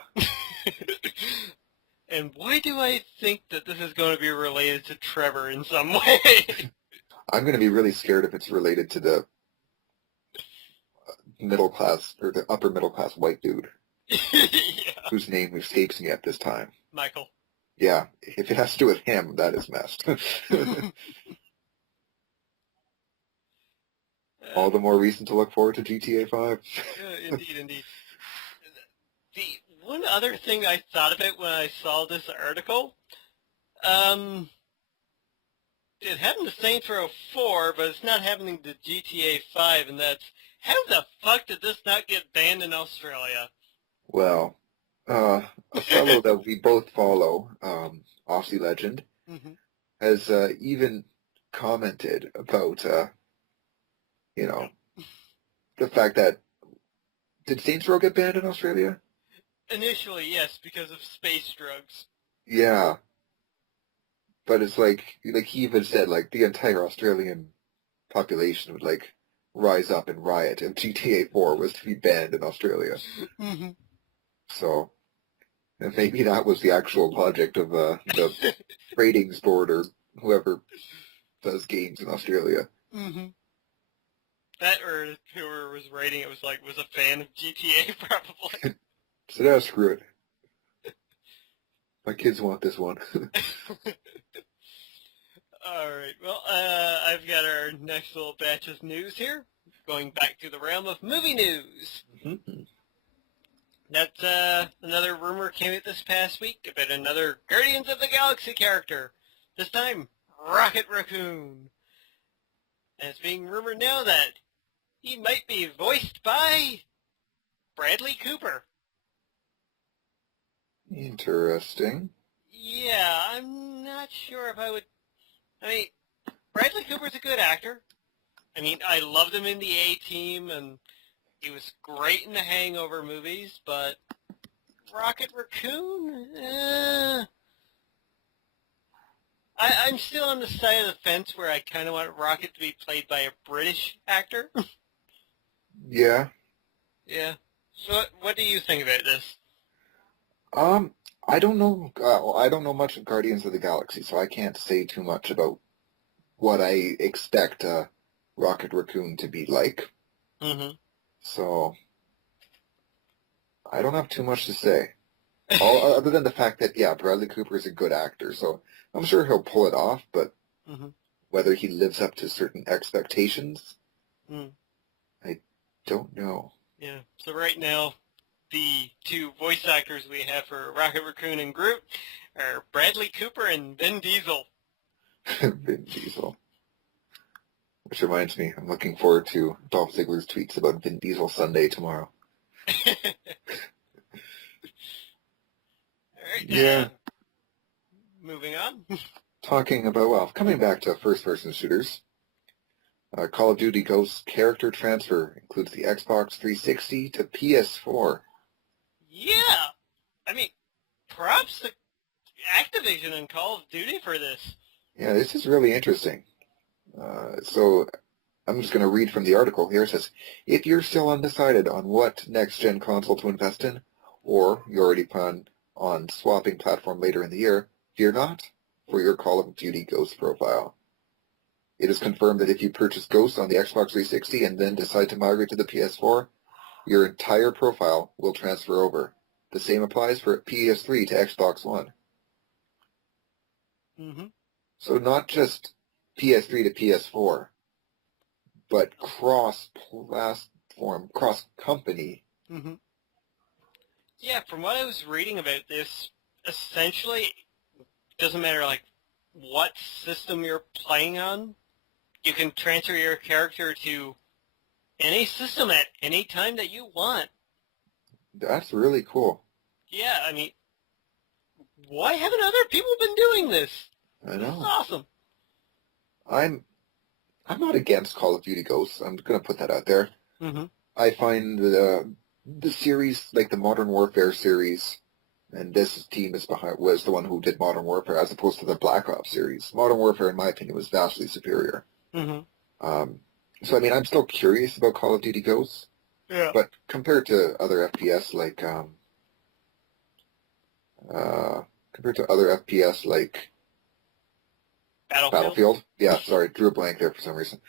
And why do I think that this is going to be related to Trevor in some way? I'm going to be really scared if it's related to the middle class, or the upper middle class white dude. Yeah. Whose name escapes me at this time. Michael. Yeah, if it has to do with him, that is messed. All the more reason to look forward to GTA 5. Indeed, indeed. The one other thing I thought about when I saw this article, it happened to Saints Row 4, but it's not happening to GTA 5, and that's, how the fuck did this not get banned in Australia? Well, a fellow that we both follow, Aussie Legend, has even commented about, the fact that, did Saints Row get banned in Australia? Initially, yes, because of space drugs. Yeah. But it's like he even said, like, the entire Australian population would, like, rise up and riot if GTA 4 was to be banned in Australia. So, maybe that was the actual logic of the ratings board or whoever does games in Australia. That, or whoever was writing it was a fan of GTA, probably. So now screw it. My kids want this one. Alright, well, I've got our next little batch of news here, going back to the realm of movie news. That's, another rumor came out this past week about another Guardians of the Galaxy character. This time, Rocket Raccoon. And it's being rumored now that he might be voiced by Bradley Cooper. Interesting. Yeah, I'm not sure if I would... I mean, Bradley Cooper's a good actor. I mean, I loved him in the A-Team, and he was great in the Hangover movies, but Rocket Raccoon? I'm still on the side of the fence where I kind of want Rocket to be played by a British actor. Yeah. Yeah. So what do you think about this? I don't know. I don't know much of Guardians of the Galaxy, so I can't say too much about what I expect Rocket Raccoon to be like. So I don't have too much to say, other than the fact that Bradley Cooper is a good actor, so I'm sure he'll pull it off. But whether he lives up to certain expectations, I don't know. Yeah. So right now, the two voice actors we have for Rocket Raccoon and Groot are Bradley Cooper and Vin Diesel. Vin Diesel. Which reminds me, I'm looking forward to Dolph Ziggler's tweets about Vin Diesel Sunday tomorrow. Alright, yeah. Moving on. Talking about, coming back to first-person shooters, Call of Duty Ghosts character transfer includes the Xbox 360 to PS4. Yeah! I mean, props to Activision and Call of Duty for this. Yeah, this is really interesting. So I'm just going to read from the article here. It says, if you're still undecided on what next-gen console to invest in, or you already plan on swapping platform later in the year, fear not for your Call of Duty Ghosts profile. It is confirmed that if you purchase Ghosts on the Xbox 360 and then decide to migrate to the PS4, your entire profile will transfer over. The same applies for PS3 to Xbox One. So not just PS3 to PS4, but cross-platform, cross-company. Yeah, from what I was reading about this, essentially, it doesn't matter, what system you're playing on, you can transfer your character to any system at any time that you want. That's really cool. Yeah, I mean, why haven't other people been doing this? I know. This is awesome. I'm not against Call of Duty Ghosts. I'm going to put that out there. I find the series, like the Modern Warfare series, and this team was the one who did Modern Warfare, as opposed to the Black Ops series. Modern Warfare, in my opinion, was vastly superior. So, I mean, I'm still curious about Call of Duty Ghosts, Yeah. but compared to other FPS like Battlefield, yeah, sorry, drew a blank there for some reason.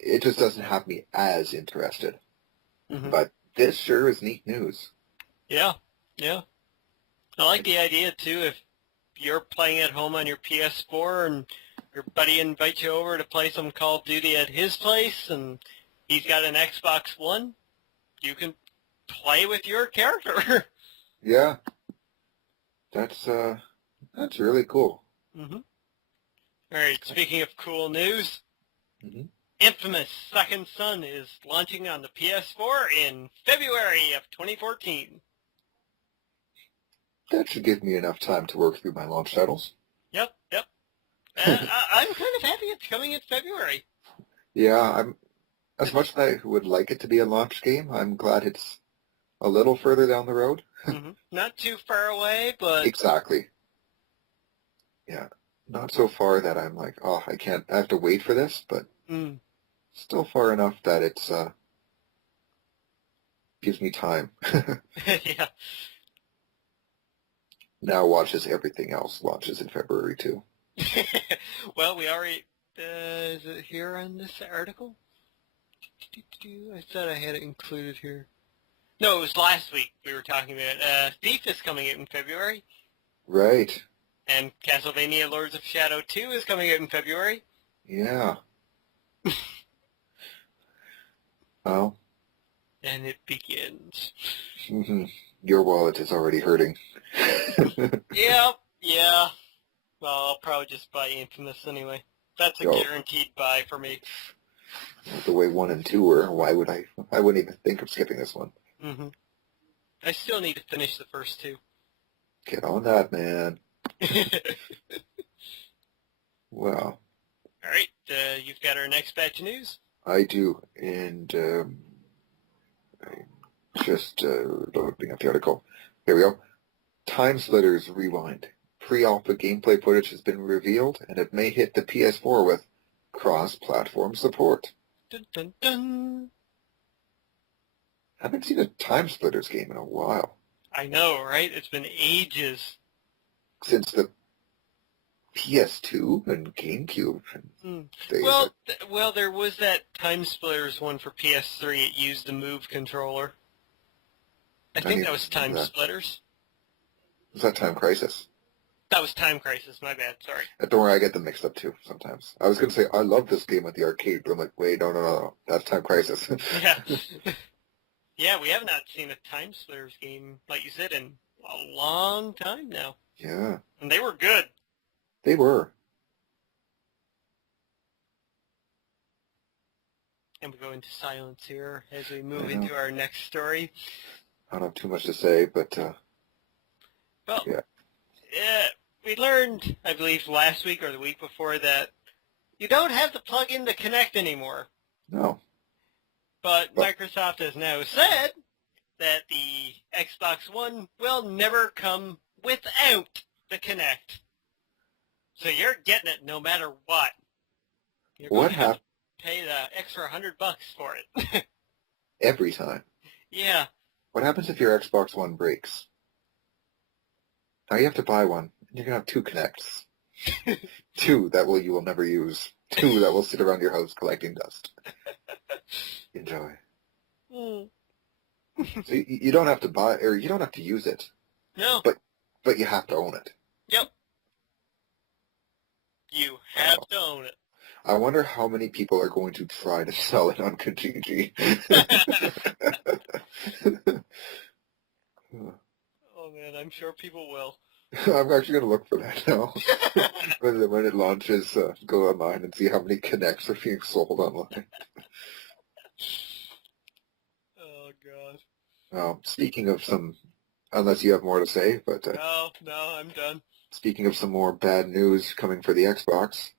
It just doesn't have me as interested. But this sure is neat news. Yeah, yeah. I like the idea, too, if you're playing at home on your PS4 and your buddy invites you over to play some Call of Duty at his place and he's got an Xbox One, you can play with your character. Yeah, that's really cool. All right, speaking of cool news, Mm-hmm. Infamous Second Son is launching on the PS4 in February of 2014. That should give me enough time to work through my launch titles. Yep. I'm kind of happy it's coming in February. Yeah, as much as I would like it to be a launch game, I'm glad it's a little further down the road. Not too far away, but... Exactly. Yeah, not so far that I'm like, oh, I have to wait for this, but still far enough that it's gives me time. Yeah. Now watch as everything else launches in February too. Well, we already... is it here on this article? I thought I had it included here. No, it was last week we were talking about. Thief is coming out in February. Right. And Castlevania Lords of Shadow 2 is coming out in February. Yeah. Well. And it begins. Your wallet is already hurting. Yeah. Well, I'll probably just buy Infamous anyway. That's a guaranteed buy for me. The way 1 and 2 were, why would I wouldn't even think of skipping this one. I still need to finish the first 2. Get on that, man. Well. All right, you've got our next batch of news? I do, and I'm just loading up the article. Here we go. Time Splitters Rewind. Pre-alpha gameplay footage has been revealed, and it may hit the PS4 with cross-platform support. Dun, dun, dun. I haven't seen a Time Splitters game in a while. I know, right? It's been ages. Since the PS2 and GameCube. Well, there was that Time Splitters one for PS3. It used the Move controller. I think that was Time Splitters. Was that Time Crisis? That was Time Crisis, my bad, sorry. Don't worry, I get them mixed up too sometimes. I was going to say, I love this game at the arcade, but I'm like, wait, no, that's Time Crisis. Yeah. Yeah, we have not seen a Time Splitters game, like you said, in a long time now. Yeah. And they were good. They were. And we go into silence here as we move into our next story. I don't have too much to say, but... well, yeah. We learned, I believe, last week or the week before that you don't have to plug in the Kinect anymore. No. But Microsoft has now said that the Xbox One will never come without the Kinect. So you're getting it no matter what. You're going to have to pay the extra $100 for it. Every time. Yeah. What happens if your Xbox One breaks? Now you have to buy one. You're going to have 2 Kinects. 2 that you will never use. 2 that will sit around your house collecting dust. Enjoy. So you don't have to buy, or you don't have to use it. No. But you have to own it. Yep. You have to own it. I wonder how many people are going to try to sell it on Kijiji. Oh man, I'm sure people will. I'm actually going to look for that now. when it launches, go online and see how many Kinects are being sold online. Oh god. Well, speaking of some, unless you have more to say, but... No, I'm done. Speaking of some more bad news coming for the Xbox,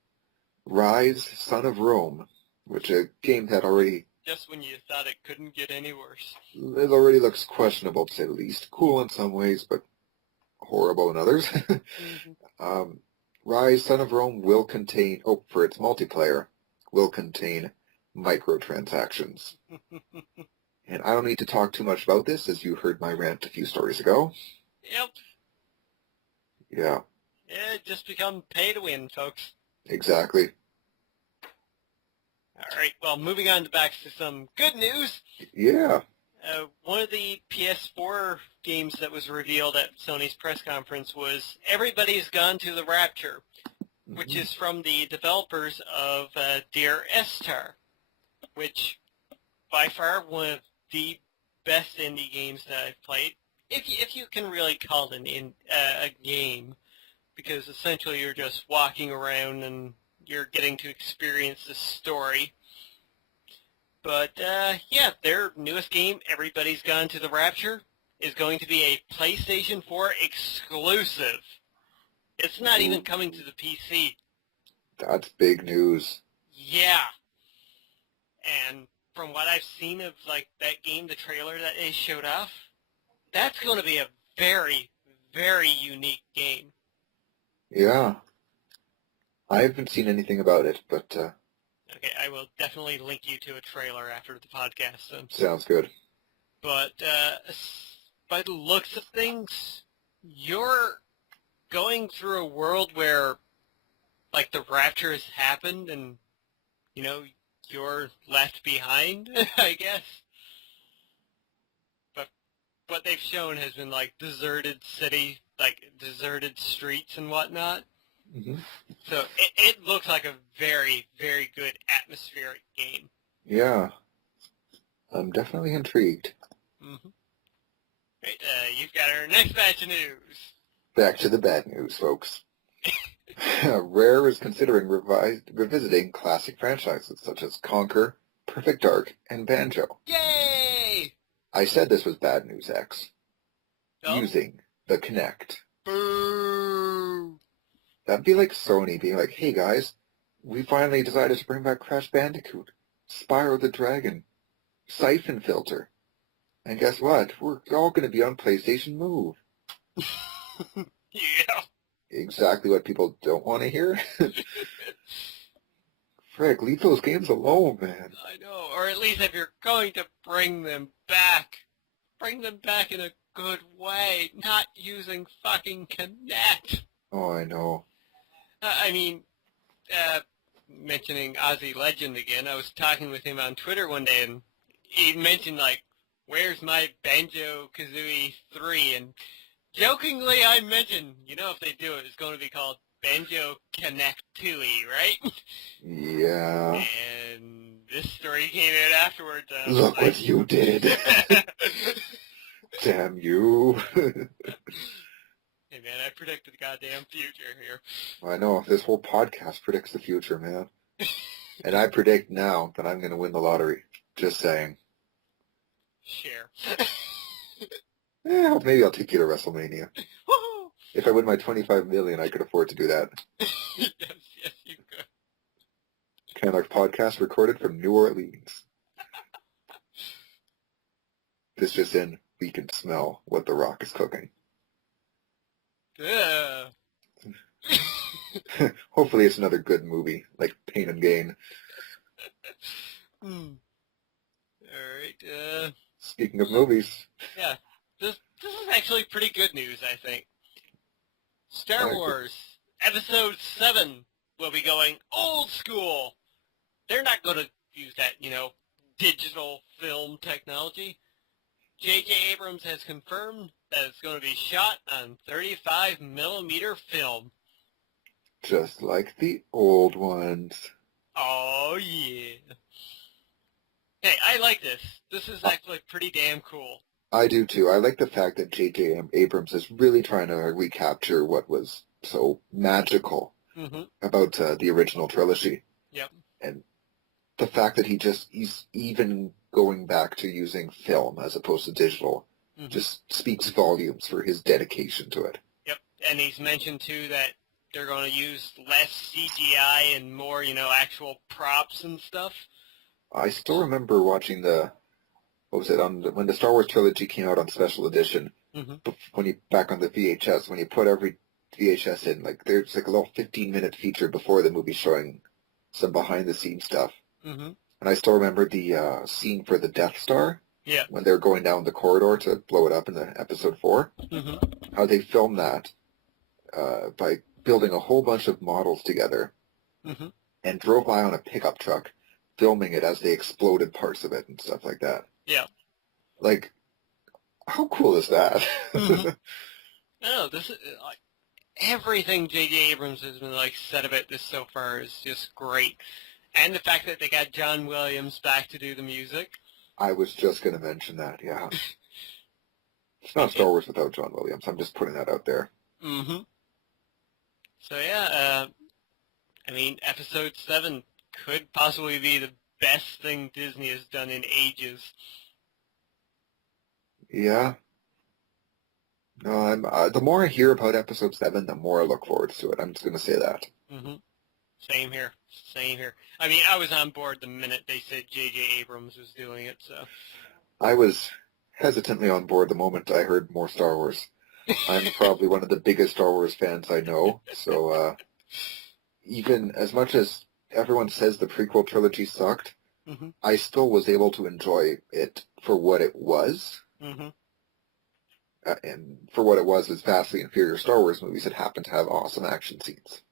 Rise, Son of Rome, which a game that already... Just when you thought it couldn't get any worse. It already looks questionable, to say the least. Cool in some ways, but horrible in others. Rise Son of Rome will contain, for its multiplayer, will contain microtransactions. And I don't need to talk too much about this, as you heard my rant a few stories ago. Yep. Yeah. Yeah, just become pay to win, folks. Exactly. All right, well, moving on back to some good news. Yeah. One of the PS4 games that was revealed at Sony's press conference was Everybody's Gone to the Rapture, which is from the developers of Dear Esther, which by far one of the best indie games that I've played, if you can really call it a game, because essentially you're just walking around and you're getting to experience the story. But, yeah, their newest game, Everybody's Gone to the Rapture, is going to be a PlayStation 4 exclusive. It's not even coming to the PC. That's big news. Yeah. And from what I've seen of, like, that game, the trailer that they showed off, that's going to be a very, very unique game. Yeah. I haven't seen anything about it, but... Okay, I will definitely link you to a trailer after the podcast. Then. Sounds good. But by the looks of things, you're going through a world where, like, the rapture has happened and, you know, you're left behind, I guess. But what they've shown has been, like, deserted city, like, deserted streets and whatnot. Mm-hmm. So it looks like a very, very good atmospheric game. Yeah. I'm definitely intrigued. Mm-hmm. Right, you've got our next batch of news. Back to the bad news, folks. Rare is considering revisiting classic franchises such as Conquer, Perfect Dark, and Banjo. Yay! I said this was bad news, X. Oh? Using the Kinect. Boo! That'd be like Sony being like, hey guys, we finally decided to bring back Crash Bandicoot, Spyro the Dragon, Siphon Filter. And guess what? We're all going to be on PlayStation Move. Yeah. Exactly what people don't want to hear. Frick, leave those games alone, man. I know, or at least if you're going to bring them back in a good way, not using fucking Kinect. Oh, I know. I mean, mentioning Ozzy Legend again, I was talking with him on Twitter one day, and he mentioned, like, where's my Banjo-Kazooie 3? And jokingly I mentioned, you know, if they do it, it's going to be called Banjo Connect 2E, right? Yeah. And this story came out afterwards. Look what you did. Damn you. Hey, man, I predicted the goddamn future here. I know. This whole podcast predicts the future, man. And I predict now that I'm going to win the lottery. Just saying. Share. Yeah, maybe I'll take you to WrestleMania. Woohoo! If I win my $25 million, I could afford to do that. Yes, you could. CanUK podcast recorded from New Orleans. This just in, we can smell what The Rock is cooking. Yeah. Hopefully it's another good movie, like Pain and Gain. Alright, Speaking of movies. yeah, this is actually pretty good news, I think. Star Wars Episode 7 will be going old school. They're not going to use that, you know, digital film technology. J.J. Abrams has confirmed that it's going to be shot on 35mm film. Just like the old ones. Oh, yeah. Hey, I like this. This is actually pretty damn cool. I do too. I like the fact that J.J. Abrams is really trying to recapture what was so magical about the original trilogy. Yep. And the fact that he's even going back to using film as opposed to digital just speaks volumes for his dedication to it. Yep. And he's mentioned too that they're going to use less CGI and more, you know, actual props and stuff. I still remember watching when the Star Wars trilogy came out on special edition, when you back on the VHS, when you put VHS in. Like, there's like a little 15-minute feature before the movie showing some behind-the-scenes stuff. Mm-hmm. And I still remember the scene for the Death Star. Yeah. When they're going down the corridor to blow it up in the episode 4. Mm-hmm. How they filmed that by building a whole bunch of models together Mm-hmm. and drove by on a pickup truck, filming it as they exploded parts of it and stuff like that. Yeah. Like, how cool is that? Mm-hmm. No, this is like everything J.J. Abrams has been like said about this so far is just great, and the fact that they got John Williams back to do the music. I was just going to mention that, yeah. It's not Star Wars without John Williams. I'm just putting that out there. Mm-hmm. So yeah, I mean, Episode 7 could possibly be the best thing Disney has done in ages. Yeah. No, I'm. The more I hear about Episode 7, the more I look forward to it. I'm just going to say that. Mm-hmm. Same here. Same here. I mean, I was on board the minute they said J.J. Abrams was doing it, so. I was hesitantly on board the moment I heard more Star Wars. I'm probably one of the biggest Star Wars fans I know, so even as much as everyone says the prequel trilogy sucked, Mm-hmm. I still was able to enjoy it for what it was. Mm-hmm. And for what it was vastly inferior Star Wars movies that happened to have awesome action scenes.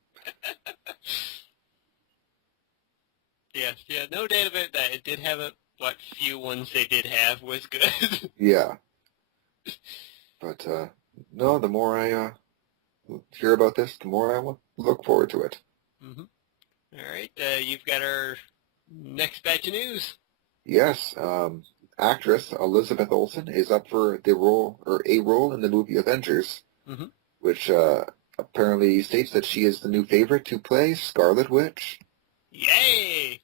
Yes, yeah, no doubt about that. It did have what few ones they did have was good. Yeah. But, no, the more I hear about this, the more I will look forward to it. Mm-hmm. All right, you've got our next batch of news. Yes, actress Elizabeth Olsen is up for a role in the movie Avengers, Mm-hmm. which apparently states that she is the new favorite to play Scarlet Witch. Yay!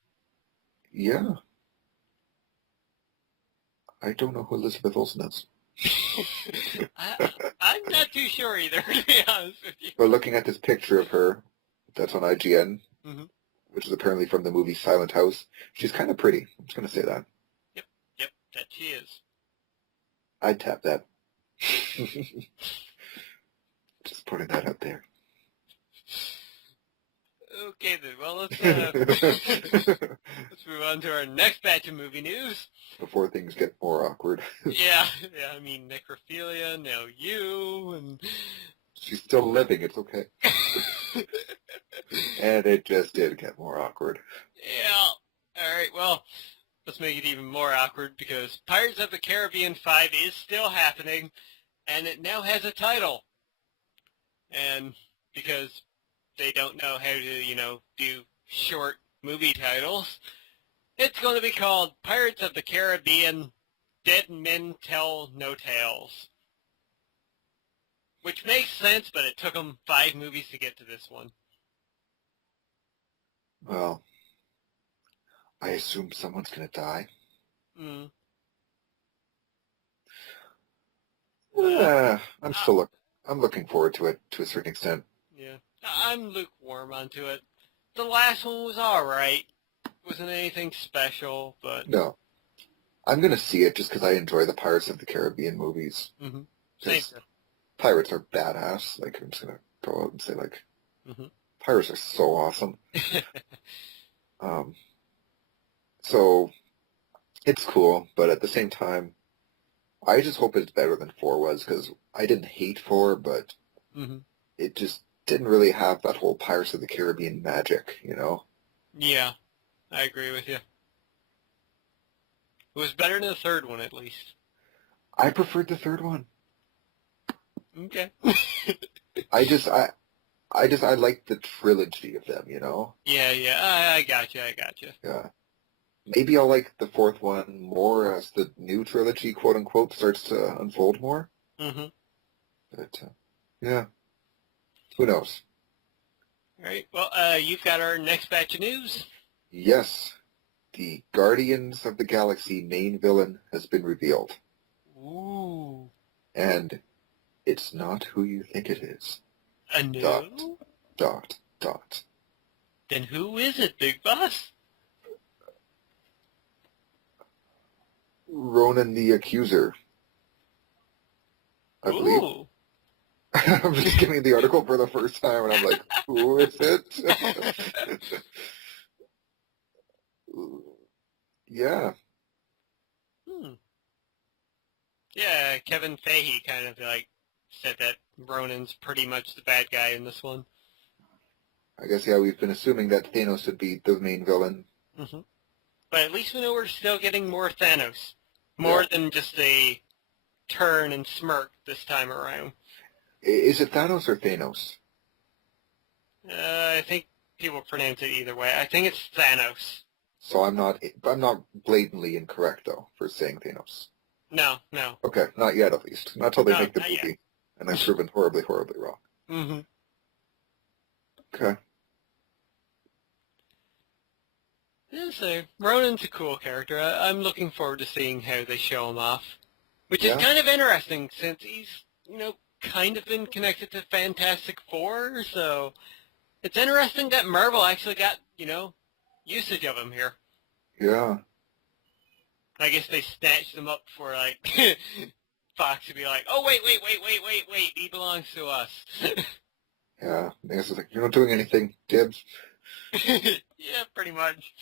Yeah. I don't know who Elizabeth Olsen is. I'm not too sure either, to be honest with you. But looking at this picture of her that's on IGN, Mm-hmm. which is apparently from the movie Silent House, she's kind of pretty. I'm just going to say that. Yep, that she is. I'd tap that. Just putting that out there. Okay then, well let's move on to our next batch of movie news. Before things get more awkward. yeah, I mean, Necrophilia, now you, and... She's still living, it's okay. And it just did get more awkward. Yeah, alright, well, let's make it even more awkward because Pirates of the Caribbean 5 is still happening, and it now has a title. And because they don't know how to, do short movie titles, it's going to be called Pirates of the Caribbean Dead Men Tell No Tales. Which makes sense, but it took them 5 movies to get to this one. Well, I assume someone's going to die. Mm. I'm looking forward to it to a certain extent. Yeah. I'm lukewarm onto it. The last one was alright. Wasn't anything special, but... No. I'm going to see it just because I enjoy the Pirates of the Caribbean movies. Mm-hmm. Same here. Pirates are badass. Like, I'm just going to go out and say, like, Mm-hmm. Pirates are so awesome. So, it's cool, but at the same time, I just hope it's better than 4 was, because I didn't hate 4, but Mm-hmm. it just didn't really have that whole Pirates of the Caribbean magic, Yeah, I agree with you. It was better than the third one, at least. I preferred the third one. Okay. I like the trilogy of them, Yeah, I got you. Yeah. Maybe I'll like the 4th one more as the new trilogy, quote unquote, starts to unfold more. Mm-hmm. But, yeah. Who knows? All right. Well, you've got our next batch of news. Yes. The Guardians of the Galaxy main villain has been revealed. Ooh. And it's not who you think it is. No? Dot. Then who is it, Big Boss? Ronan the Accuser. I believe. Ooh. I'm just skimming the article for the first time, and I'm like, who is it? Yeah, Hmm. Yeah, Kevin Feige kind of like said that Ronan's pretty much the bad guy in this one. I guess, yeah, we've been assuming that Thanos would be the main villain. Hmm. But at least we know we're still getting more Thanos. Yeah. More than just a turn and smirk this time around. Is it Thanos or Thanos? I think people pronounce it either way. I think it's Thanos. So I'm not blatantly incorrect, though, for saying Thanos. No, no. Okay, not yet, at least. Not till they No, make the not movie. yet. And I'm proven horribly, horribly wrong. Mm-hmm. Okay. Yeah, so Ronan's a cool character. I'm looking forward to seeing how they show him off. Which is Yeah. kind of interesting since he's, kind of been connected to Fantastic Four, so it's interesting that Marvel actually got, usage of him here. Yeah. I guess they snatched him up for, like, Fox to be like, oh, wait, he belongs to us. Yeah. I guess it's like, you're not doing anything, Dibs. Yeah, pretty much.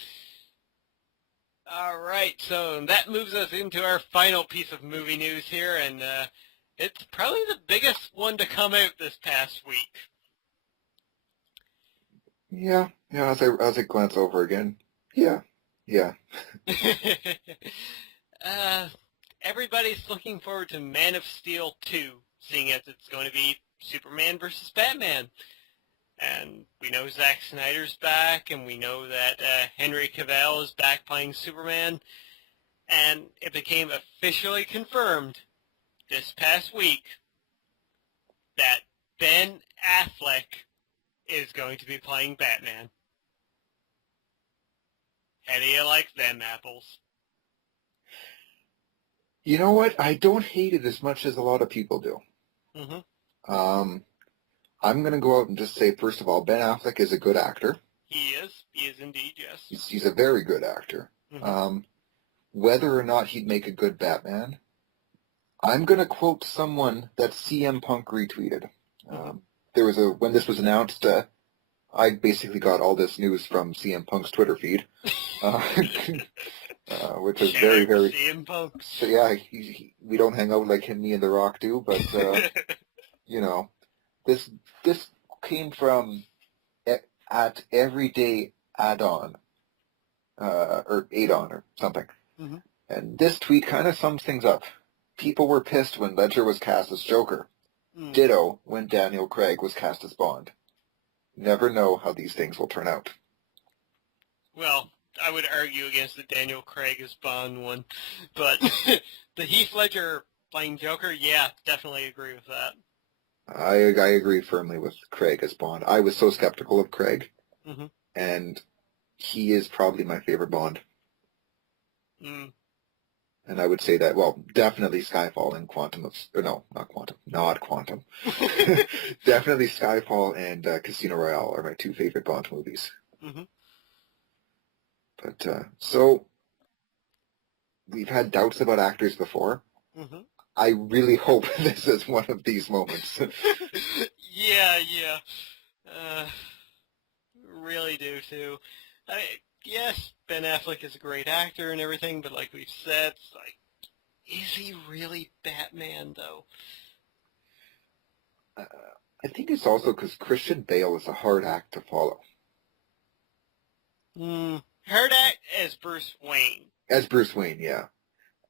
All right, so that moves us into our final piece of movie news here, and it's probably the biggest one to come out this past week. Yeah. Yeah, as I glance over again. Yeah. Yeah. uh, everybody's looking forward to Man of Steel 2, seeing as it's going to be Superman versus Batman. And we know Zack Snyder's back, and we know that Henry Cavill is back playing Superman. And it became officially confirmed this past week that Ben Affleck is going to be playing Batman. How do you like them apples? You know what? I don't hate it as much as a lot of people do. Mm-hmm. I'm going to go out and just say, first of all, Ben Affleck is a good actor. He is indeed, yes. He's a very good actor. Mm-hmm. Whether or not he'd make a good Batman, I'm going to quote someone that CM Punk retweeted. When this was announced, I basically got all this news from CM Punk's Twitter feed, which was very, very... CM Punk. So yeah, we don't hang out like him, me, and The Rock do, but, this came from at Everyday Add-on, or Adon or something. Mm-hmm. And this tweet kind of sums things up. People were pissed when Ledger was cast as Joker. Mm. Ditto when Daniel Craig was cast as Bond. Never know how these things will turn out. Well, I would argue against the Daniel Craig as Bond one, but the Heath Ledger playing Joker, yeah, definitely agree with that. I agree firmly with Craig as Bond. I was so skeptical of Craig, and he is probably my favorite Bond. Mm. And I would say that, well, definitely Skyfall and Quantum of... No, not Quantum. Not Quantum. Definitely Skyfall and Casino Royale are my two favorite Bond movies. Mm-hmm. But, so, we've had doubts about actors before. Mm-hmm. I really hope this is one of these moments. Yeah. Really do, too. Yes, Ben Affleck is a great actor and everything, but like we've said, it's like, is he really Batman, though? I think it's also because Christian Bale is a hard act to follow. Hard act as Bruce Wayne. As Bruce Wayne, yeah.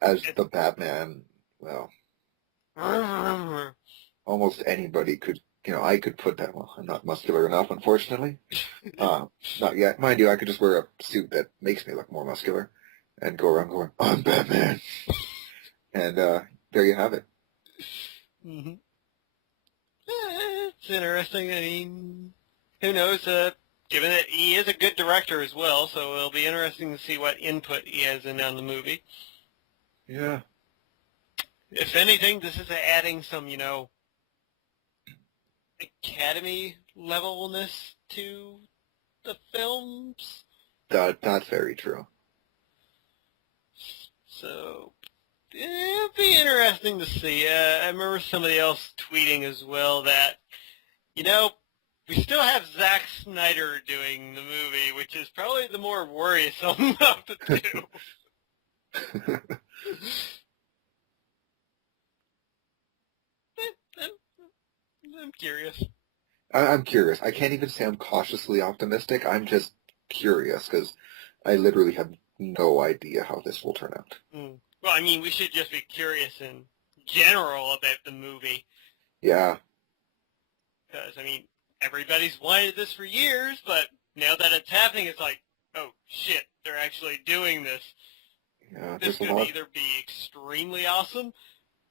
As the Batman, well, almost anybody could, I could put that, well, I'm not muscular enough, unfortunately. Not yet. Mind you, I could just wear a suit that makes me look more muscular and go around going, I'm Batman. And there you have it. Mm-hmm. It's interesting. I mean, who knows? Given that he is a good director as well, so it'll be interesting to see what input he has in on the movie. Yeah. If anything, this is adding some, Academy levelness to the films. That's very true. So, it'd be interesting to see. I remember somebody else tweeting as well that, you know, we still have Zack Snyder doing the movie, which is probably the more worrisome of the two. I'm curious. I'm curious. I can't even say I'm cautiously optimistic. I'm just curious because I literally have no idea how this will turn out. Well, I mean, we should just be curious in general about the movie. Yeah. Because, I mean, everybody's wanted this for years, but now that it's happening, it's like, oh, shit, they're actually doing this. Yeah, This there's could a lot. either be extremely awesome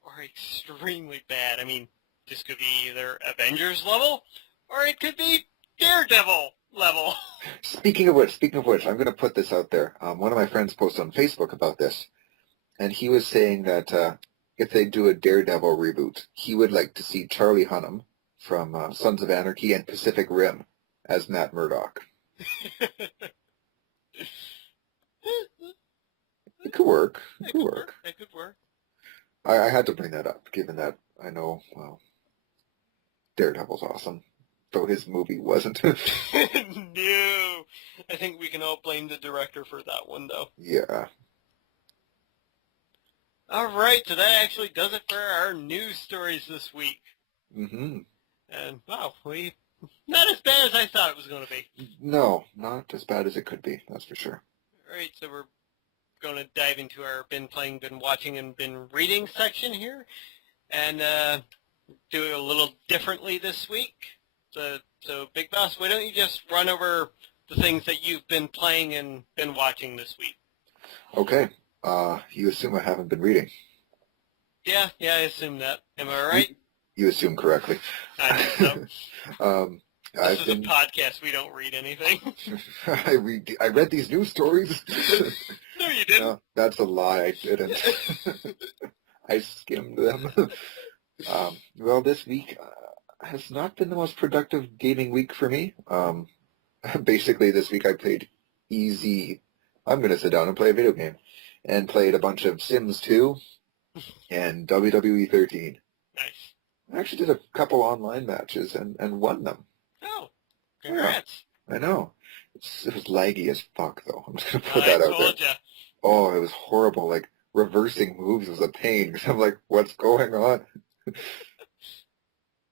or extremely bad. I mean, this could be either Avengers level, or it could be Daredevil level. Speaking of which, I'm going to put this out there. One of my friends posted on Facebook about this, and he was saying that if they do a Daredevil reboot, he would like to see Charlie Hunnam from Sons of Anarchy and Pacific Rim as Matt Murdock. It could work. It could work. It could work. I had to bring that up, given that I know, well, Daredevil's awesome, though his movie wasn't. No. I think we can all blame the director for that one, though. Yeah. All right, so that actually does it for our news stories this week. Mm-hmm. And, wow, not as bad as I thought it was going to be. No, not as bad as it could be, that's for sure. All right, so we're going to dive into our been playing, been watching, and been reading section here. And do it a little differently this week. So, Big Boss, why don't you just run over the things that you've been playing and been watching this week? Okay. You assume I haven't been reading. Yeah, I assume that. Am I right? You assume correctly. I think so. This is a podcast. We don't read anything. I read these news stories. No, you didn't. No, that's a lie. I didn't. I skimmed them. Well, this week has not been the most productive gaming week for me. Basically, this week I played easy. I'm going to sit down and play a video game. And played a bunch of Sims 2 and WWE 13. Nice. I actually did a couple online matches and won them. Oh, congrats. Yeah, I know. It was laggy as fuck, though. I'm just going to put that out there. I told ya. Oh, it was horrible. Like, reversing moves was a pain. Because I'm like, what's going on?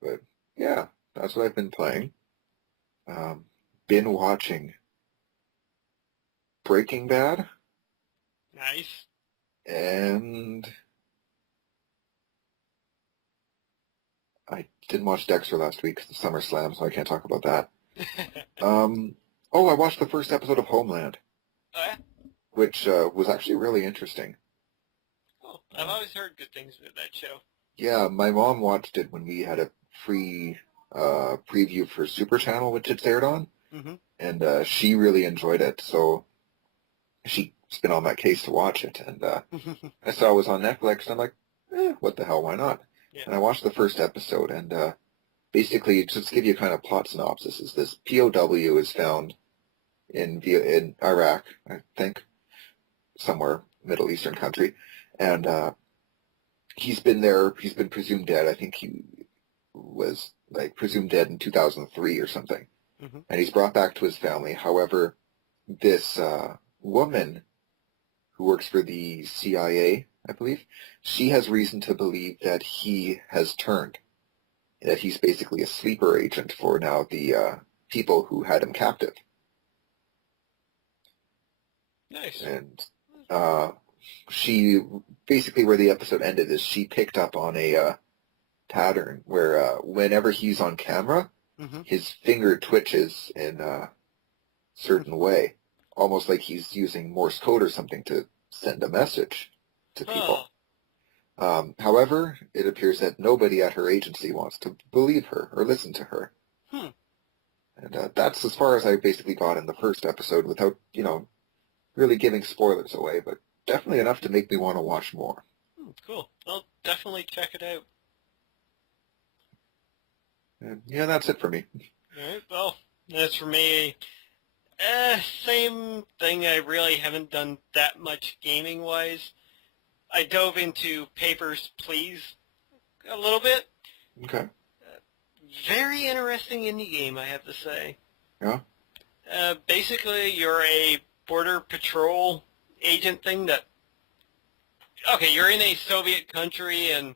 But, yeah, that's what I've been playing. Been watching Breaking Bad. Nice. And I didn't watch Dexter last week because of SummerSlam, so I can't talk about that. I watched the first episode of Homeland. Oh, yeah? Which was actually really interesting. Oh, I've always heard good things about that show. Yeah, my mom watched it when we had a free preview for Super Channel, which it's aired on, and she really enjoyed it, so she's been on that case to watch it, and I saw it was on Netflix, and I'm like, what the hell, why not? Yeah. And I watched the first episode, and basically, just to give you kind of plot synopsis, is this POW is found in Iraq, I think, somewhere, Middle Eastern country, and he's been presumed dead. I think he was, presumed dead in 2003 or something, and he's brought back to his family. However, this woman who works for the CIA, I believe, she has reason to believe that he has turned, that he's basically a sleeper agent for now the people who had him captive. Nice. And she, basically where the episode ended is she picked up on a pattern where whenever he's on camera, his finger twitches in a certain way, almost like he's using Morse code or something to send a message to people. However, it appears that nobody at her agency wants to believe her or listen to her. And that's as far as I basically got in the first episode without, really giving spoilers away, but definitely enough to make me want to watch more. Cool. I'll definitely check it out. And yeah, that's it for me. All right, well, that's for me. Same thing. I really haven't done that much gaming-wise. I dove into Papers, Please a little bit. Okay. Very interesting indie game, I have to say. Yeah. Basically, you're a border patrol agent thing that, okay, you're in a Soviet country and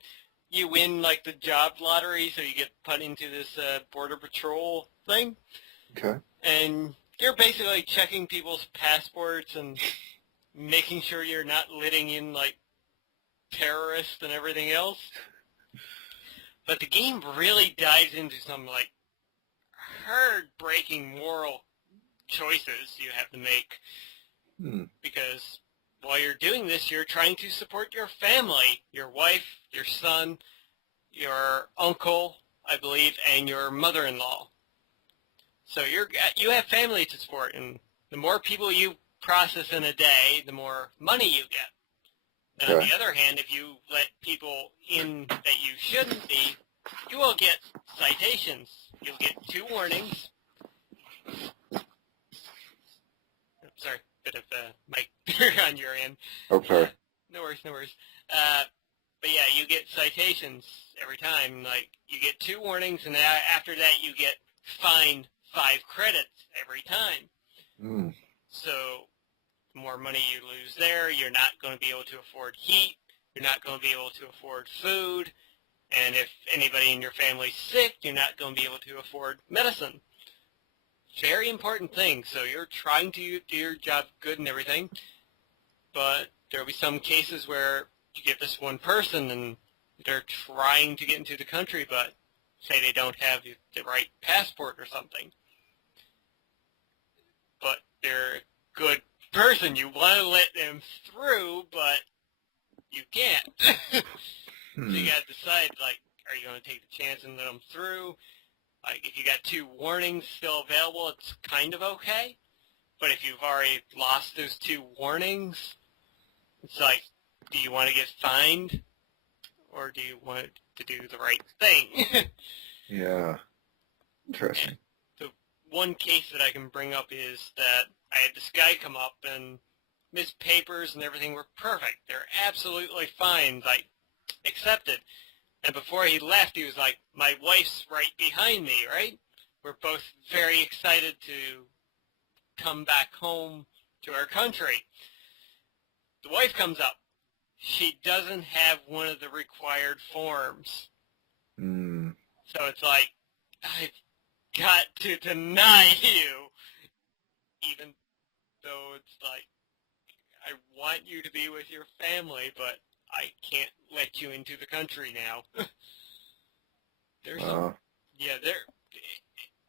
you win like the job lottery, so you get put into this border patrol thing. Okay. And you're basically checking people's passports and making sure you're not letting in like terrorists and everything else. But the game really dives into some like hard-breaking moral choices you have to make. Because while you're doing this, you're trying to support your family, your wife, your son, your uncle, I believe, and your mother-in-law. So you have family to support, and the more people you process in a day, the more money you get. And on the other hand, if you let people in that you shouldn't be, you will get citations. You'll get 2 warnings. Sorry, bit of mic on your end. Oh, sorry. No worries, no worries. But yeah, you get citations every time. Like, you get 2 warnings, and after that you get fined 5 credits every time. So the more money you lose there, you're not going to be able to afford heat, you're not going to be able to afford food, and if anybody in your family's sick, you're not going to be able to afford medicine. Very important thing. So you're trying to do your job good and everything, but there will be some cases where you get this one person and they're trying to get into the country, but say they don't have the right passport or something. But they're a good person. You want to let them through, but you can't. So you got to decide, like, are you going to take the chance and let them through? Like, if you got 2 warnings still available, it's kind of okay. But if you've already lost those 2 warnings, it's like, do you want to get fined? Or do you want to do the right thing? Yeah. Interesting. The one case that I can bring up is that I had this guy come up, and his papers and everything were perfect. They're absolutely fine, like, accepted. And before he left, he was like, my wife's right behind me, right? We're both very excited to come back home to our country. The wife comes up. She doesn't have one of the required forms. So it's like, I've got to deny you, even though it's like, I want you to be with your family, but I can't let you into the country now. There's some, yeah,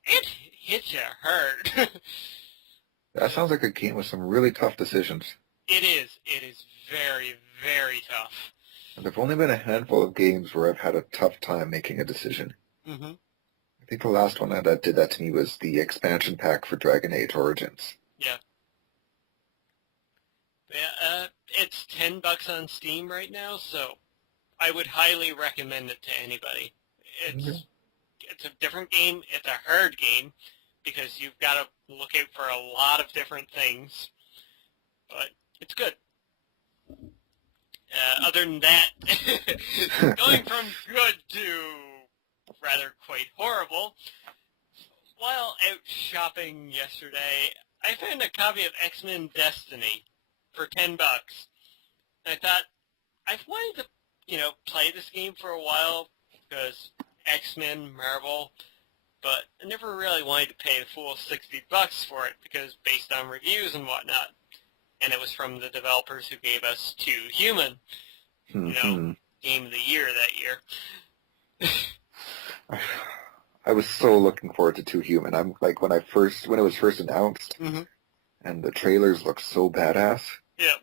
it hits you hard. That sounds like a game with some really tough decisions. It is very, very tough. And there've only been a handful of games where I've had a tough time making a decision. I think the last one that did that to me was the expansion pack for Dragon Age Origins. Yeah. Yeah, it's $10 on Steam right now, so I would highly recommend it to anybody. It's a different game. It's a hard game because you've got to look out for a lot of different things, but it's good. Other than that, going from good to rather quite horrible, while out shopping yesterday, I found a copy of X-Men Destiny for $10. And I thought, I've wanted to, play this game for a while because X-Men, Marvel, but I never really wanted to pay the full $60 for it because based on reviews and whatnot. And it was from the developers who gave us 2 Human, Game of the Year that year. I was so looking forward to 2 Human. I'm like when it was first announced, and the trailers looked so badass. Yeah.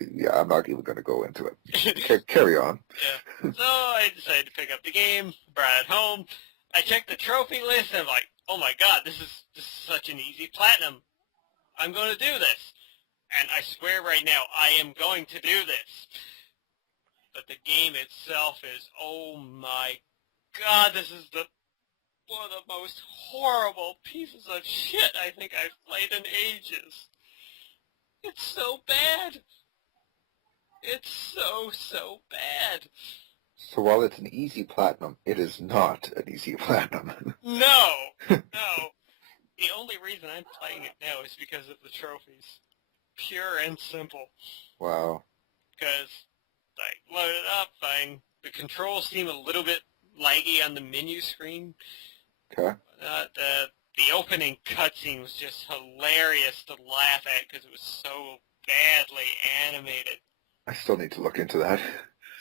Yeah, I'm not even going to go into it. Carry on. Yeah. So I decided to pick up the game, brought it home. I checked the trophy list, and I'm like, oh my god, this is such an easy platinum. I'm going to do this. And I swear right now, I am going to do this. But the game itself is, oh my god, this is one of the most horrible pieces of shit I think I've played in ages. It's so bad. It's so bad. So while it's an easy platinum, it is not an easy platinum. No, no. The only reason I'm playing it now is because of the trophies. Pure and simple. Wow. Because I load it up, fine. The controls seem a little bit laggy on the menu screen. Okay. The opening cutscene was just hilarious to laugh at because it was so badly animated. I still need to look into that.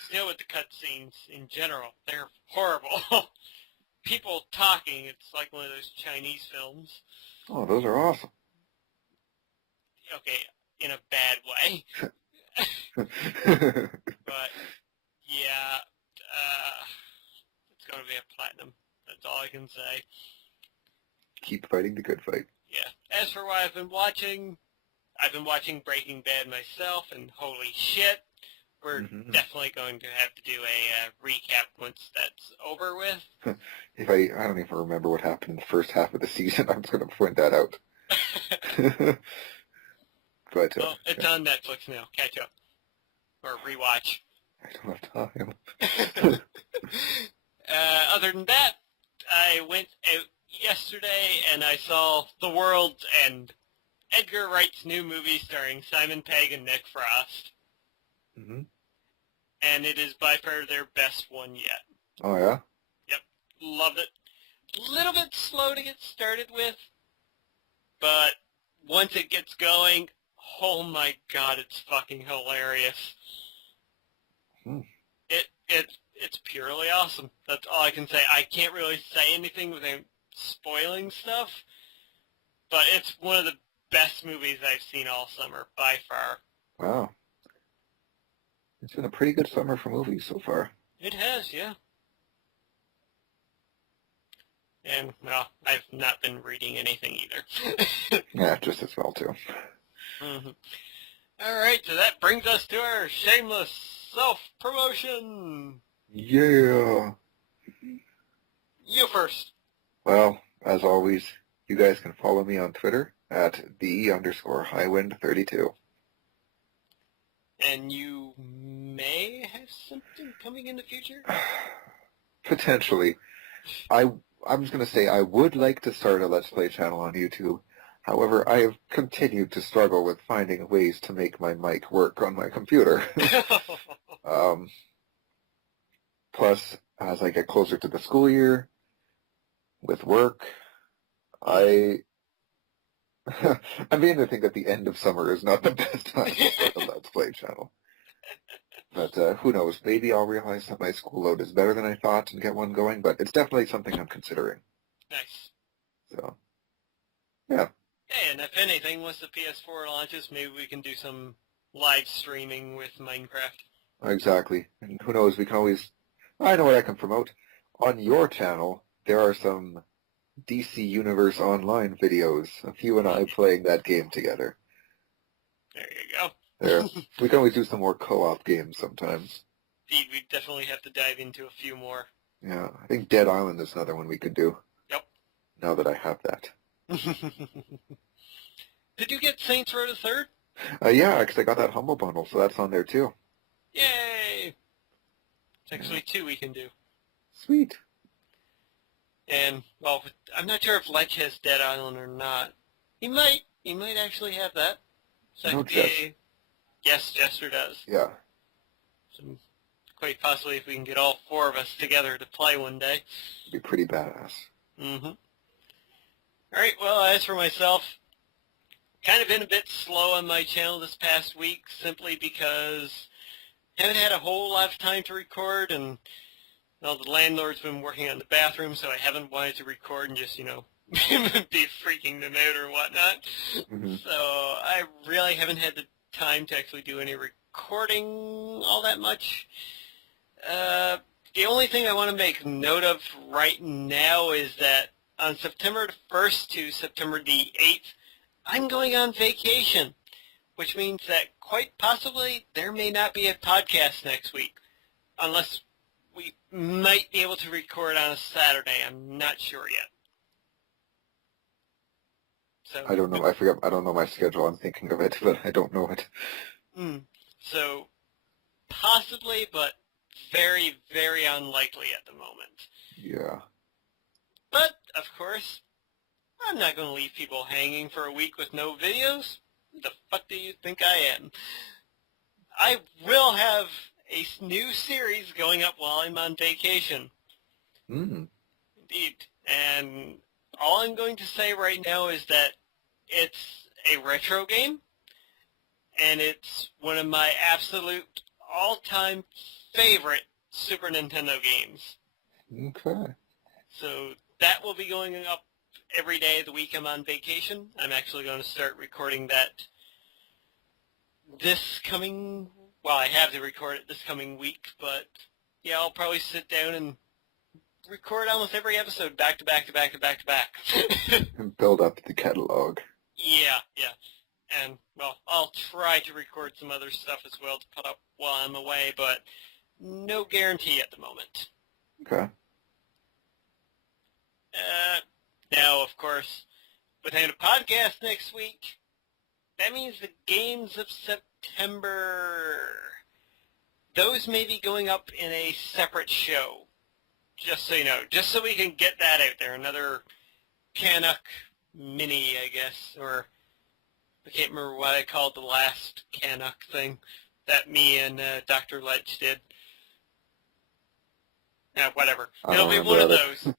Still with the cutscenes in general, they're horrible. People talking, it's like one of those Chinese films. Oh, those are awesome. Okay, in a bad way. But, yeah, it's going to be a platinum. That's all I can say. Keep fighting the good fight. Yeah. As for what I've been watching Breaking Bad myself, and holy shit, we're definitely going to have to do a recap once that's over with. If I don't even remember what happened in the first half of the season, I'm going to point that out. But well, it's on Netflix now. Catch up. Or rewatch. I don't have time. Other than that, I went out yesterday and I saw The World's End, Edgar Wright's new movie starring Simon Pegg and Nick Frost. Mm-hmm. And it is by far their best one yet. Oh, yeah? Yep. Loved it. A little bit slow to get started with, but once it gets going, oh my god, it's fucking hilarious. It's purely awesome. That's all I can say. I can't really say anything without spoiling stuff, but it's one of the best movies I've seen all summer, by far. Wow. It's been a pretty good summer for movies so far. It has, yeah. And, well, I've not been reading anything either. Yeah, just as well, too. Mm-hmm. Alright, so that brings us to our shameless self-promotion. Yeah. You first. Well, as always, you guys can follow me on Twitter at @the_highwind32. And you may have something coming in the future? Potentially. I'm just going to say I would like to start a Let's Play channel on YouTube. However, I have continued to struggle with finding ways to make my mic work on my computer. Plus, as I get closer to the school year, with work, I'm beginning to think that the end of summer is not the best time to start a Let's Play channel. But who knows? Maybe I'll realize that my school load is better than I thought and get one going, but it's definitely something I'm considering. Nice. So, yeah. Hey, and if anything, once the PS4 launches, maybe we can do some live streaming with Minecraft. Exactly. And who knows, we can always... I know what I can promote. On your channel, there are some DC Universe Online videos of you and I playing that game together. There you go. There. We can always do some more co-op games sometimes. Indeed, we definitely have to dive into a few more. Yeah, I think Dead Island is another one we could do. Yep. Now that I have that. Did you get Saints Row the Third? Yeah, because I got that Humble Bundle, so that's on there too. Yay! It's actually 2 we can do. Sweet. And, well, I'm not sure if Lech has Dead Island or not. He might. He might actually have that. So No, Jess. Yes, Jester does. Yeah. So quite possibly if we can get all 4 of us together to play one day. It'd be pretty badass. Mm-hmm. Alright, well, as for myself, kind of been a bit slow on my channel this past week, simply because I haven't had a whole lot of time to record, and well, the landlord's been working on the bathroom, so I haven't wanted to record and just, be freaking them out or whatnot. Mm-hmm. So I really haven't had the time to actually do any recording all that much. The only thing I want to make note of right now is that on September 1st to September the 8th, I'm going on vacation, which means that quite possibly there may not be a podcast next week, unless we might be able to record on a Saturday. I'm not sure yet. So I don't know. I don't know my schedule. I'm thinking of it, but I don't know it. So Possibly, but very, very unlikely at the moment. Yeah. But, of course, I'm not going to leave people hanging for a week with no videos. Who the fuck do you think I am? I will have a new series going up while I'm on vacation. Mm. Indeed. And all I'm going to say right now is that it's a retro game, and it's one of my absolute all-time favorite Super Nintendo games. Okay. So that will be going up every day of the week I'm on vacation. I'm actually going to start recording that this coming, well, I have to record it this coming week, but yeah, I'll probably sit down and record almost every episode back to back to back to back to back. And build up the catalog. Yeah. And, well, I'll try to record some other stuff as well to put up while I'm away, but no guarantee at the moment. Okay. Now, of course, without a podcast next week, that means the games of September, those may be going up in a separate show, just so you know, just so we can get that out there. Another CanUK mini, I guess, or I can't remember what I called the last CanUK thing that me and Dr. Lech did. Whatever. It'll be one of those.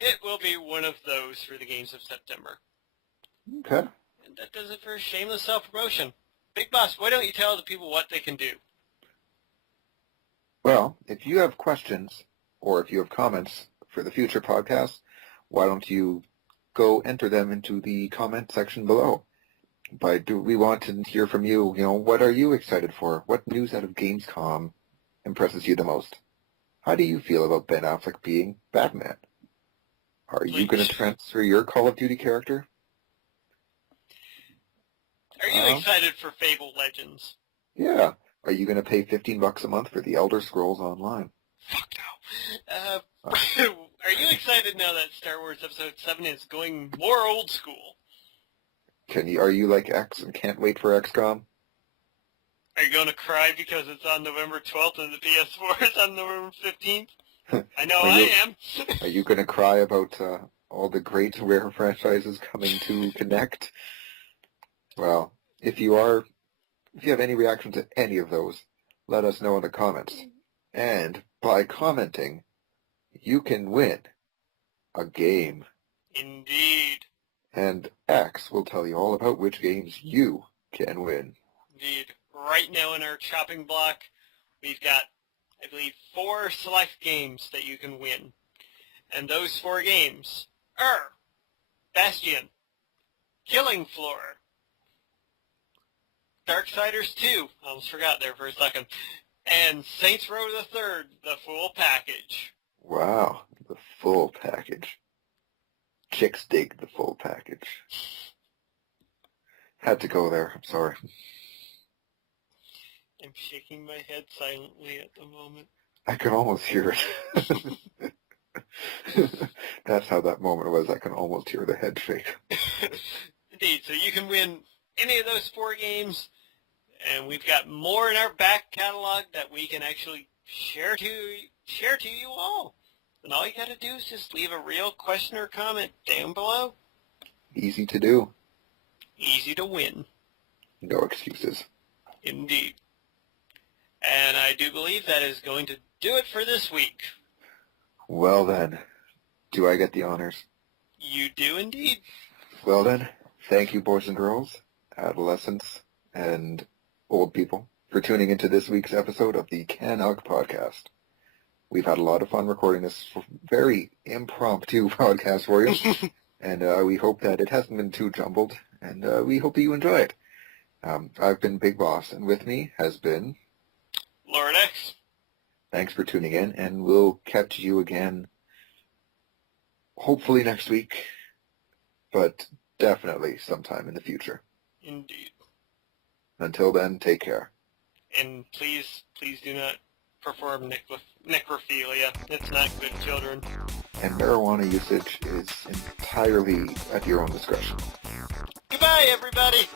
It will be one of those for the games of September. Okay. And that does it for shameless self-promotion. Big Boss, why don't you tell the people what they can do? Well, if you have questions or if you have comments for the future podcast, why don't you go enter them into the comment section below. We want to hear from you. You know, what are you excited for? What news out of Gamescom impresses you the most? How do you feel about Ben Affleck being Batman? Are you going to transfer your Call of Duty character? Are you excited for Fable Legends? Yeah. Are you going to pay $15 a month for the Elder Scrolls Online? Fuck no. Are you excited now that Star Wars Episode 7 is going more old school? Are you like X and can't wait for XCOM? Are you going to cry because it's on November 12th and the PS4 is on November 15th? I know I am. Are you going to cry about all the great rare franchises coming to Connect? Well, if you have any reaction to any of those, let us know in the comments. And by commenting, you can win a game. Indeed. And X will tell you all about which games you can win. Indeed. Right now in our chopping block, we've got, I believe, 4 select games that you can win. And those 4 games are Bastion, Killing Floor, Darksiders 2, I almost forgot there for a second, and Saints Row the Third, the full package. Wow, the full package. Chicks dig the full package. Had to go there, I'm sorry. I'm shaking my head silently at the moment. I can almost hear it. That's how that moment was. I can almost hear the head shake. Indeed, so you can win any of those 4 games, and we've got more in our back catalog that we can actually share to you all. And all you got to do is just leave a real question or comment down below. Easy to do. Easy to win. No excuses. Indeed. And I do believe that is going to do it for this week. Well then, do I get the honors? You do indeed. Well then, thank you boys and girls, adolescents, and old people for tuning into this week's episode of the CanUK podcast. We've had a lot of fun recording this very impromptu podcast for you, and we hope that it hasn't been too jumbled, and we hope that you enjoy it. I've been Big Boss, and with me has been Lord X. Thanks for tuning in, and we'll catch you again hopefully next week, but definitely sometime in the future. Indeed. Until then, take care. And please do not perform necrophilia. It's not good, children. And marijuana usage is entirely at your own discretion. Goodbye, everybody!